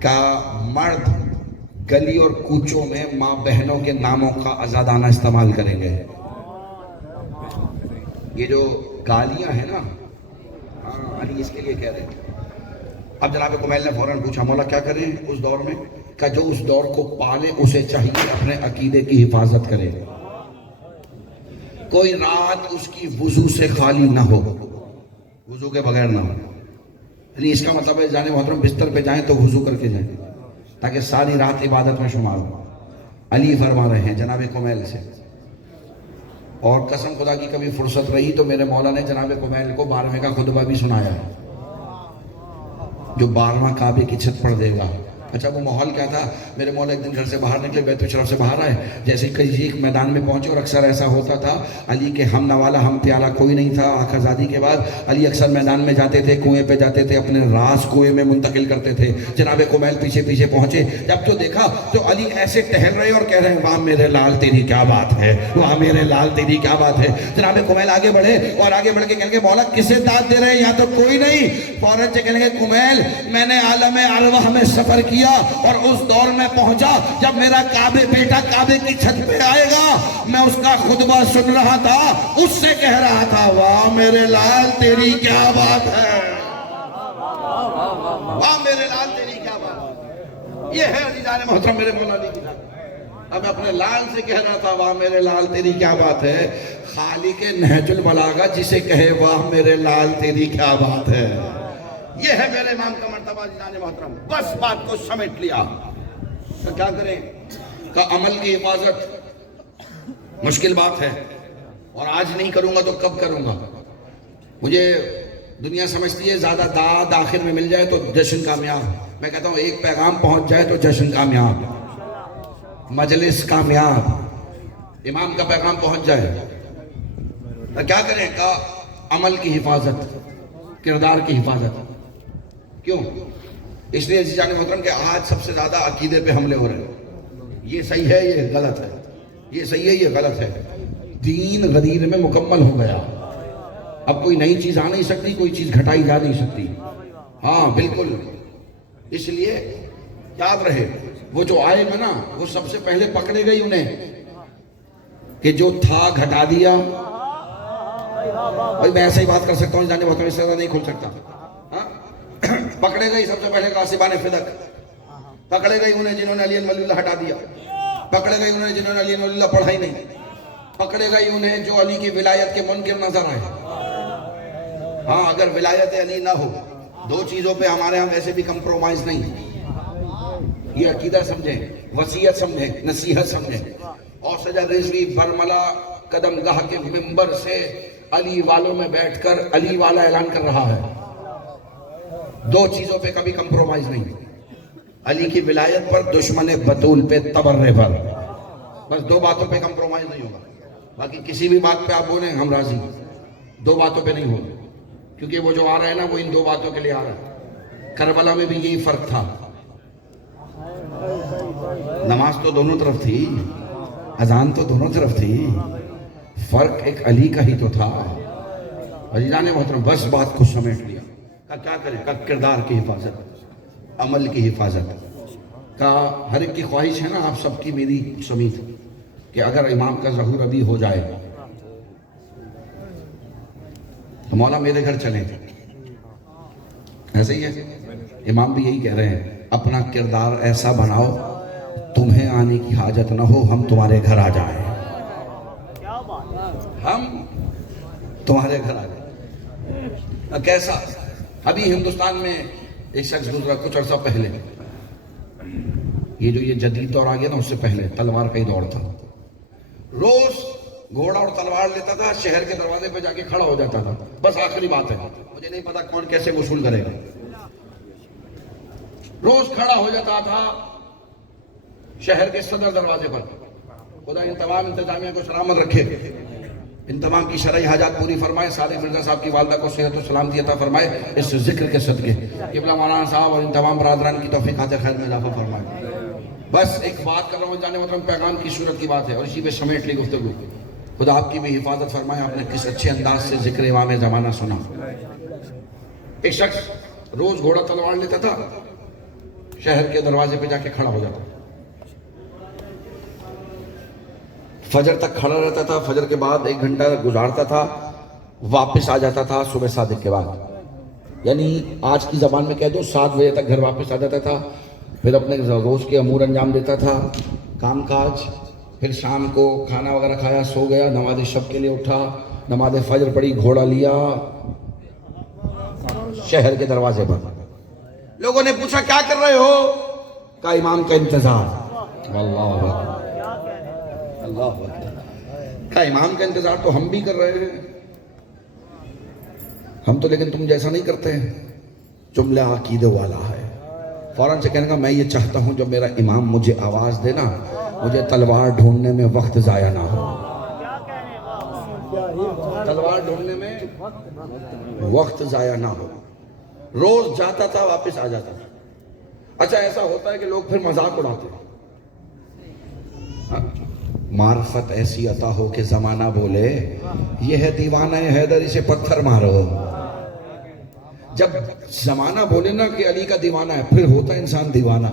کہ مرد گلی اور کوچوں میں ماں بہنوں کے ناموں کا آزادانہ استعمال کریں گے۔ یہ جو گالیاں ہیں نا، علی اس کے لیے کہہ رہے ہیں۔ اب جناب کمیل نے فوراً پوچھا مولا کیا کریں اس دور میں؟ کہ جو اس دور کو پالے اسے چاہیے اپنے عقیدے کی حفاظت کرے، کوئی رات اس کی وضو سے خالی نہ ہو، وضو کے بغیر نہ ہو۔ یعنی اس کا مطلب ہے جانے محترم بستر پہ جائیں تو وضو کر کے جائیں تاکہ ساری رات عبادت میں شمار ہو۔ علی فرما رہے ہیں جناب کمیل سے، اور قسم خدا کی کبھی فرصت رہی تو میرے مولا نے جناب کمیل کو 12ویں کا خطبہ بھی سنایا ہے، جو 12واں کعبے کی چھت پر دے گا۔ اچھا وہ ماحول کیا تھا؟ میرے مولا ایک دن گھر سے باہر نکلے، بیت الشرف سے باہر آئے، جیسے ہی کسی ایک میدان میں پہنچے، اور اکثر ایسا ہوتا تھا علی کے ہم نوالا ہم پیالہ کوئی نہیں تھا۔ آقا زادی کے بعد علی اکثر میدان میں جاتے تھے، کنویں پہ جاتے تھے، اپنے راز کنویں میں منتقل کرتے تھے۔ جناب کمیل پیچھے پیچھے پہنچے، جب تو دیکھا تو علی ایسے ٹہل رہے اور کہہ رہے ہیں واہ میرے لال تیری کیا بات ہے، واہ میرے لال تیری کیا بات ہے۔ جناب کمیل آگے بڑھے اور آگے بڑھ کے کہنے لگے مولا کسے داد دے رہے ہیں؟ یہاں تو کوئی نہیں۔ فوراً سے کہنے لگے کمیل میں نے عالم ارواح میں سفر کیا کیا اور اس دور میں پہنچا جب میرا بیٹا کعبے کی چھت پہ آئے گا، میں اس کا خطبہ سن رہا تھا، اس سے کہہ رہا تھا واہ میرے لال تیری کیا بات ہے، واہ میرے لال تیری کیا بات ہے۔ یہ ہے عزیزان محترم میرے مولا علی کی ذات۔ اب میں اپنے لال سے کہہ رہا تھا واہ میرے لال تیری کیا بات ہے، خالق نہج البلاغہ جسے کہے واہ میرے لال تیری کیا بات ہے۔ یہ ہے میرے امام کا مرتبہ عزیزان محترم۔ بس بات کو سمیٹ لیا تو کیا کریں کہ عمل کی حفاظت مشکل بات ہے، اور آج نہیں کروں گا تو کب کروں گا۔ مجھے دنیا سمجھتی ہے زیادہ داد آخر میں مل جائے تو جشن کامیاب، میں کہتا ہوں ایک پیغام پہنچ جائے تو جشن کامیاب، مجلس کامیاب، امام کا پیغام پہنچ جائے تو کیا کریں کہ عمل کی حفاظت، کردار کی حفاظت۔ کیوں؟ اس لیے عزیزان محترم کہ آج سب سے زیادہ عقیدے پہ حملے ہو رہے ہیں، یہ صحیح ہے یہ غلط ہے، یہ صحیح ہے یہ غلط ہے۔ دین غدیر میں مکمل ہو گیا، اب کوئی نئی چیز آ نہیں سکتی، کوئی چیز گھٹائی جا نہیں سکتی۔ ہاں بالکل، اس لیے یاد رہے وہ جو آئے گا نا وہ سب سے پہلے پکڑے گئی انہیں کہ جو تھا گھٹا دیا۔ بھائی میں ایسا ہی بات کر سکتا ہوں، جانے بہت اس طرح نہیں کھل سکتا۔ پکڑے گئی سب سے پہلے قاسبان فدق، پکڑے گئی انہیں جنہوں نے علی ولی اللہ ہٹا دیا، پکڑے گئی انہیں جنہوں نے علی ولی اللہ پڑھا ہی نہیں، پکڑے گئی انہیں جو علی کی ولایت کے منکر نظر آئے۔ ہاں اگر ولایت علی نہ ہو، دو چیزوں پہ ہمارے ہاں ویسے بھی کمپرومائز نہیں، یہ عقیدہ سمجھیں، وصیت سمجھیں، نصیحت سمجھیں۔ اوسجہ رضوی برملا قدم گاہ کے ممبر سے علی والوں میں بیٹھ کر علی والا اعلان کر رہا ہے، دو چیزوں پہ کبھی کمپرومائز نہیں، علی کی ولایت پر، دشمن بطول پہ، تبرے پر، بس دو باتوں پہ کمپرومائز نہیں ہوگا۔ باقی کسی بھی بات پہ آپ بولیں ہم راضی، دو باتوں پہ نہیں ہوگا، کیونکہ وہ جو آ رہا ہے نا وہ ان دو باتوں کے لیے آ رہا ہے۔ کربلا میں بھی یہی فرق تھا، نماز تو دونوں طرف تھی، اذان تو دونوں طرف تھی، فرق ایک علی کا ہی تو تھا۔ عزیزان محترم بس بات کو سمیٹ لیا کہ کیا کریں کہ کردار کی حفاظت، عمل کی حفاظت کا ہر ایک کی خواہش ہے نا، آپ سب کی میری سمیت کہ اگر امام کا ظہور ابھی ہو جائے تو مولا میرے گھر چلیں، ایسے ہی ہے، امام بھی یہی کہہ رہے ہیں اپنا کردار ایسا بناؤ تمہیں آنے کی حاجت نہ ہو، ہم تمہارے گھر آ جائیں، ہم تمہارے گھر آ جائیں۔ کیسا؟ ابھی ہندوستان میں ایک شخص گزرا کچھ عرصہ پہلے، یہ جو یہ جدید دور آ گیا نا اس سے پہلے تلوار کا ہی دور تھا، روز گھوڑا اور تلوار لیتا تھا، شہر کے دروازے پہ جا کے کھڑا ہو جاتا تھا، بس آخری بات ہے، مجھے نہیں پتا کون کیسے وصول کرے گا، روز کھڑا ہو جاتا تھا شہر کے صدر دروازے پر۔ خدا ان تمام انتظامیہ کو سلامت رکھے، ان تمام کی شرعی حاجات پوری فرمائے، صادق مرزا صاحب کی والدہ کو صحت و سلامتی عطا فرمائے اس ذکر کے صدقے، قبلہ مولانا صاحب اور ان تمام برادران کی توفیقات خیر میں اضافہ فرمائے۔ بس ایک بات کر رہا ہوں جانے مطلب پیغام کی صورت کی بات ہے اور اسی پہ سمیٹ لی گفتگو۔ خدا آپ کی بھی حفاظت فرمائے۔ آپ نے کس اچھے انداز سے ذکر امام زمانہ سنا۔ ایک شخص روز گھوڑا تلوار لیتا تھا، شہر کے دروازے پہ جا کے کھڑا ہو جاتا، فجر تک کھڑا رہتا تھا، فجر کے بعد 1 گھنٹہ گزارتا تھا، واپس آ جاتا تھا صبح صادق کے بعد، یعنی آج کی زبان میں کہہ دو 7 بجے تک گھر واپس آ جاتا تھا، پھر اپنے روز کے امور انجام دیتا تھا، کام کاج، پھر شام کو کھانا وغیرہ کھایا، سو گیا، نماز شب کے لیے اٹھا، نماز فجر پڑھی، گھوڑا لیا، شہر کے دروازے پر۔ لوگوں نے پوچھا کیا کر رہے ہو؟ کہا امام کا انتظار۔ اللہ کہا امام کا انتظار تو ہم بھی کر رہے ہیں، ہم تو لیکن تم جیسا نہیں کرتے ہیں۔ جملہ عقیدے والا ہے، فوراً سے کہنے گا میں یہ چاہتا ہوں جب میرا امام مجھے آواز دینا مجھے تلوار ڈھونڈنے میں وقت ضائع نہ ہو، تلوار ڈھونڈنے میں وقت ضائع نہ ہو۔ روز جاتا تھا، واپس آ جاتا تھا۔ اچھا ایسا ہوتا ہے کہ لوگ پھر مذاق اڑاتے ہیں، معرفت ایسی عطا ہو کہ زمانہ بولے یہ ہے دیوانہ حیدر، اسے پتھر مارو۔ جب زمانہ بولے نا کہ علی کا دیوانہ ہے پھر ہوتا ہے انسان دیوانہ.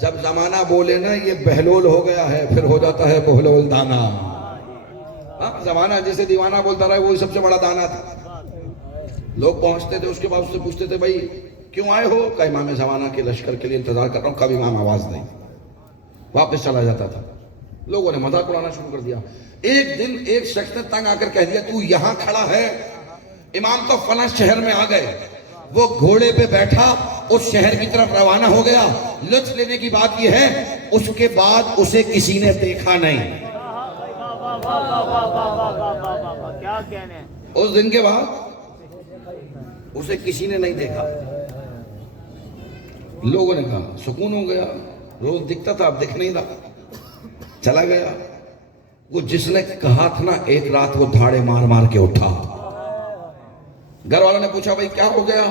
جب زمانہ بولے نا یہ بہلول ہو گیا ہے پھر ہو جاتا ہے بہلول دانا. زمانہ جیسے دیوانہ بولتا رہا ہے وہی سب سے بڑا دانا تھا. لوگ پہنچتے تھے اس کے بعد اس سے پوچھتے تھے بھائی کیوں آئے ہو؟ کہ امام زمانہ کے لشکر کے لیے انتظار کر رہا ہوں. کبھی امام آواز نہیں, واپس چلا جاتا تھا. لوگوں نے مذاق اڑانا شروع کر دیا. ایک دن ایک شخص نے تنگ آ کر کہہ دیا تو یہاں کھڑا ہے, امام تو فلاں شہر میں آ گئے. وہ گھوڑے پہ بیٹھا اس شہر کی طرف روانہ ہو گیا. لطف لینے کی بات یہ ہے اس کے بعد اسے کسی نے دیکھا نہیں. اس دن کے بعد اسے کسی نے نہیں دیکھا. لوگوں نے کہا سکون ہو گیا, روز دکھتا تھا اب دکھ نہیں رہا, چلا گیا. وہ جس نے کہا تھا نا ایک رات وہ دھاڑے مار مار کے اٹھا. گھر والوں نے پوچھا بھائی کیا ہو گیا؟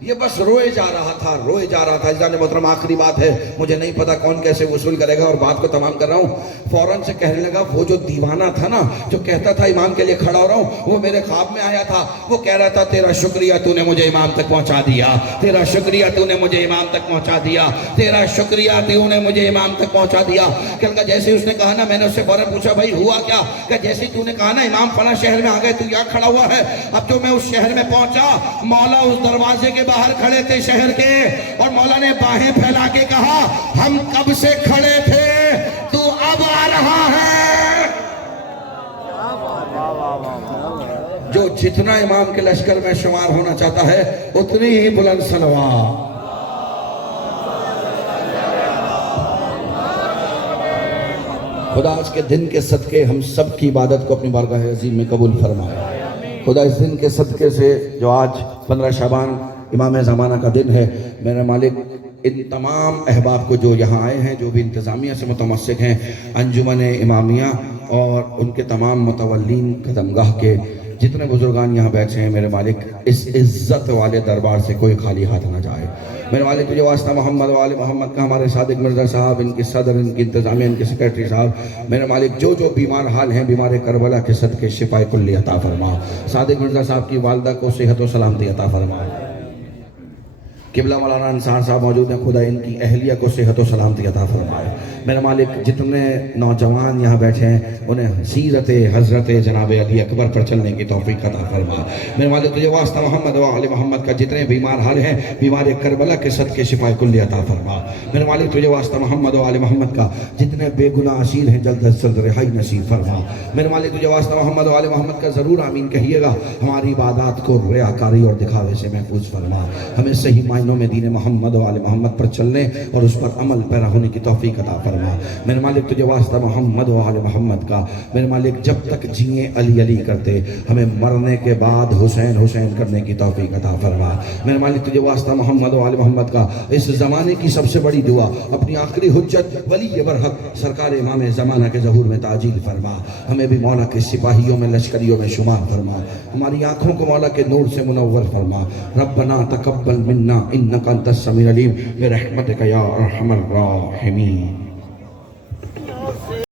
یہ بس روئے جا رہا تھا روئے جا رہا تھا. عزیزان محترم آخری بات ہے, مجھے نہیں پتا کون کیسے وصول کرے گا اور بات کو تمام کر رہا ہوں. فوراً سے کہنے لگا وہ جو دیوانہ تھا نا جو کہتا تھا امام کے لیے کھڑا ہو رہا ہوں, وہ میرے خواب میں آیا تھا. وہ کہہ رہا تھا تیرا شکریہ تو نے مجھے امام تک پہنچا دیا, تیرا شکریہ تو نے مجھے امام تک پہنچا دیا, تیرا شکریہ تو نے مجھے امام تک پہنچا دیا. کہ جیسے اس نے کہا نا میں نے اس سے فوراً پوچھا بھائی ہوا کیا؟ کہ جیسے تو نے کہا نا امام فلاں شہر میں آ گئے تو یہاں کھڑا ہوا ہے. اب جو میں اس شہر میں پہنچا مولا اس دروازے کے باہر کھڑے تھے شہر کے, اور مولا نے باہیں پھیلا کے کہا ہم کب سے کھڑے تھے تو اب آ رہا ہے. جو جتنا امام کے لشکر میں شمار ہونا چاہتا ہے اتنی ہی بلند صلوات. خدا آج کے دن کے صدقے ہم سب کی عبادت کو اپنی بارگاہ عظیم میں قبول فرمائے. خدا اس دن کے صدقے سے جو آج 15 شعبان امام زمانہ کا دن ہے, میرے مالک ان تمام احباب کو جو یہاں آئے ہیں جو بھی انتظامیہ سے متمسک ہیں, انجمن امامیہ اور ان کے تمام متولین قدمگاہ کے جتنے بزرگان یہاں بیٹھے ہیں, میرے مالک اس عزت والے دربار سے کوئی خالی ہاتھ نہ جائے. میرے مالک تجھے واسطہ محمد و آل محمد کا, ہمارے صادق مرزا صاحب, ان کی صدر, ان کی انتظامیہ, ان کے سیکریٹری صاحب, میرے مالک جو جو بیمار حال ہیں بیمار کربلا کے صدقے شفائے کلی عطا فرما. صادق مرزا صاحب کی والدہ کو صحت و سلامتی عطا فرما. قبلہ مولانا انصار صاحب موجود ہیں, خدا ان کی اہلیہ کو صحت و سلامتی عطا فرمائے. میرے مالک جتنے نوجوان یہاں بیٹھے ہیں انہیں سیرت حضرت جناب علی اکبر پر چلنے کی توفیق عطا فرما. میرے مالک تجھے واسطہ محمد و آل محمد کا جتنے بیمار حال ہیں بیمار کربلا کے صدقے شفائے کلی عطا فرما. میرے مالک تجھے واسطہ محمد و آل محمد کا جتنے بے گناہ اسیر ہیں جلد از جلد رہائی نصیب فرما. میرے مالک تجھے واسطہ محمد و آل محمد کا ضرور آمین کہیے گا. ہماری عبادات کو ریاکاری اور دکھاوے سے محفوظ فرما. ہمیں صحیح معنوں میں دین محمد و آل محمد پر چلنے اور اس پر عمل پیرا ہونے کی توفیق عطا فرما. میرے مالک تجھے واسطہ محمد و آل محمد کا, میرے مالک جب تک جیئیں علی علی کرتے ہمیں مرنے کے بعد حسین حسین کرنے کی توفیق عطا فرما. میرے مالک تجھے واسطہ محمد و آل محمد کا اس زمانے کی سب سے بڑی دعا اپنی آخری حجت ولی برحق سرکار امام زمانہ کے ظہور میں تعجیل فرما. ہمیں بھی مولا کے سپاہیوں میں لشکریوں میں شمار فرما. ہماری آنکھوں کو مولا کے نور سے منور فرما. ربنا تقبل منا انک انت السمیع العلیم برحمتک یا ارحم الراحمین.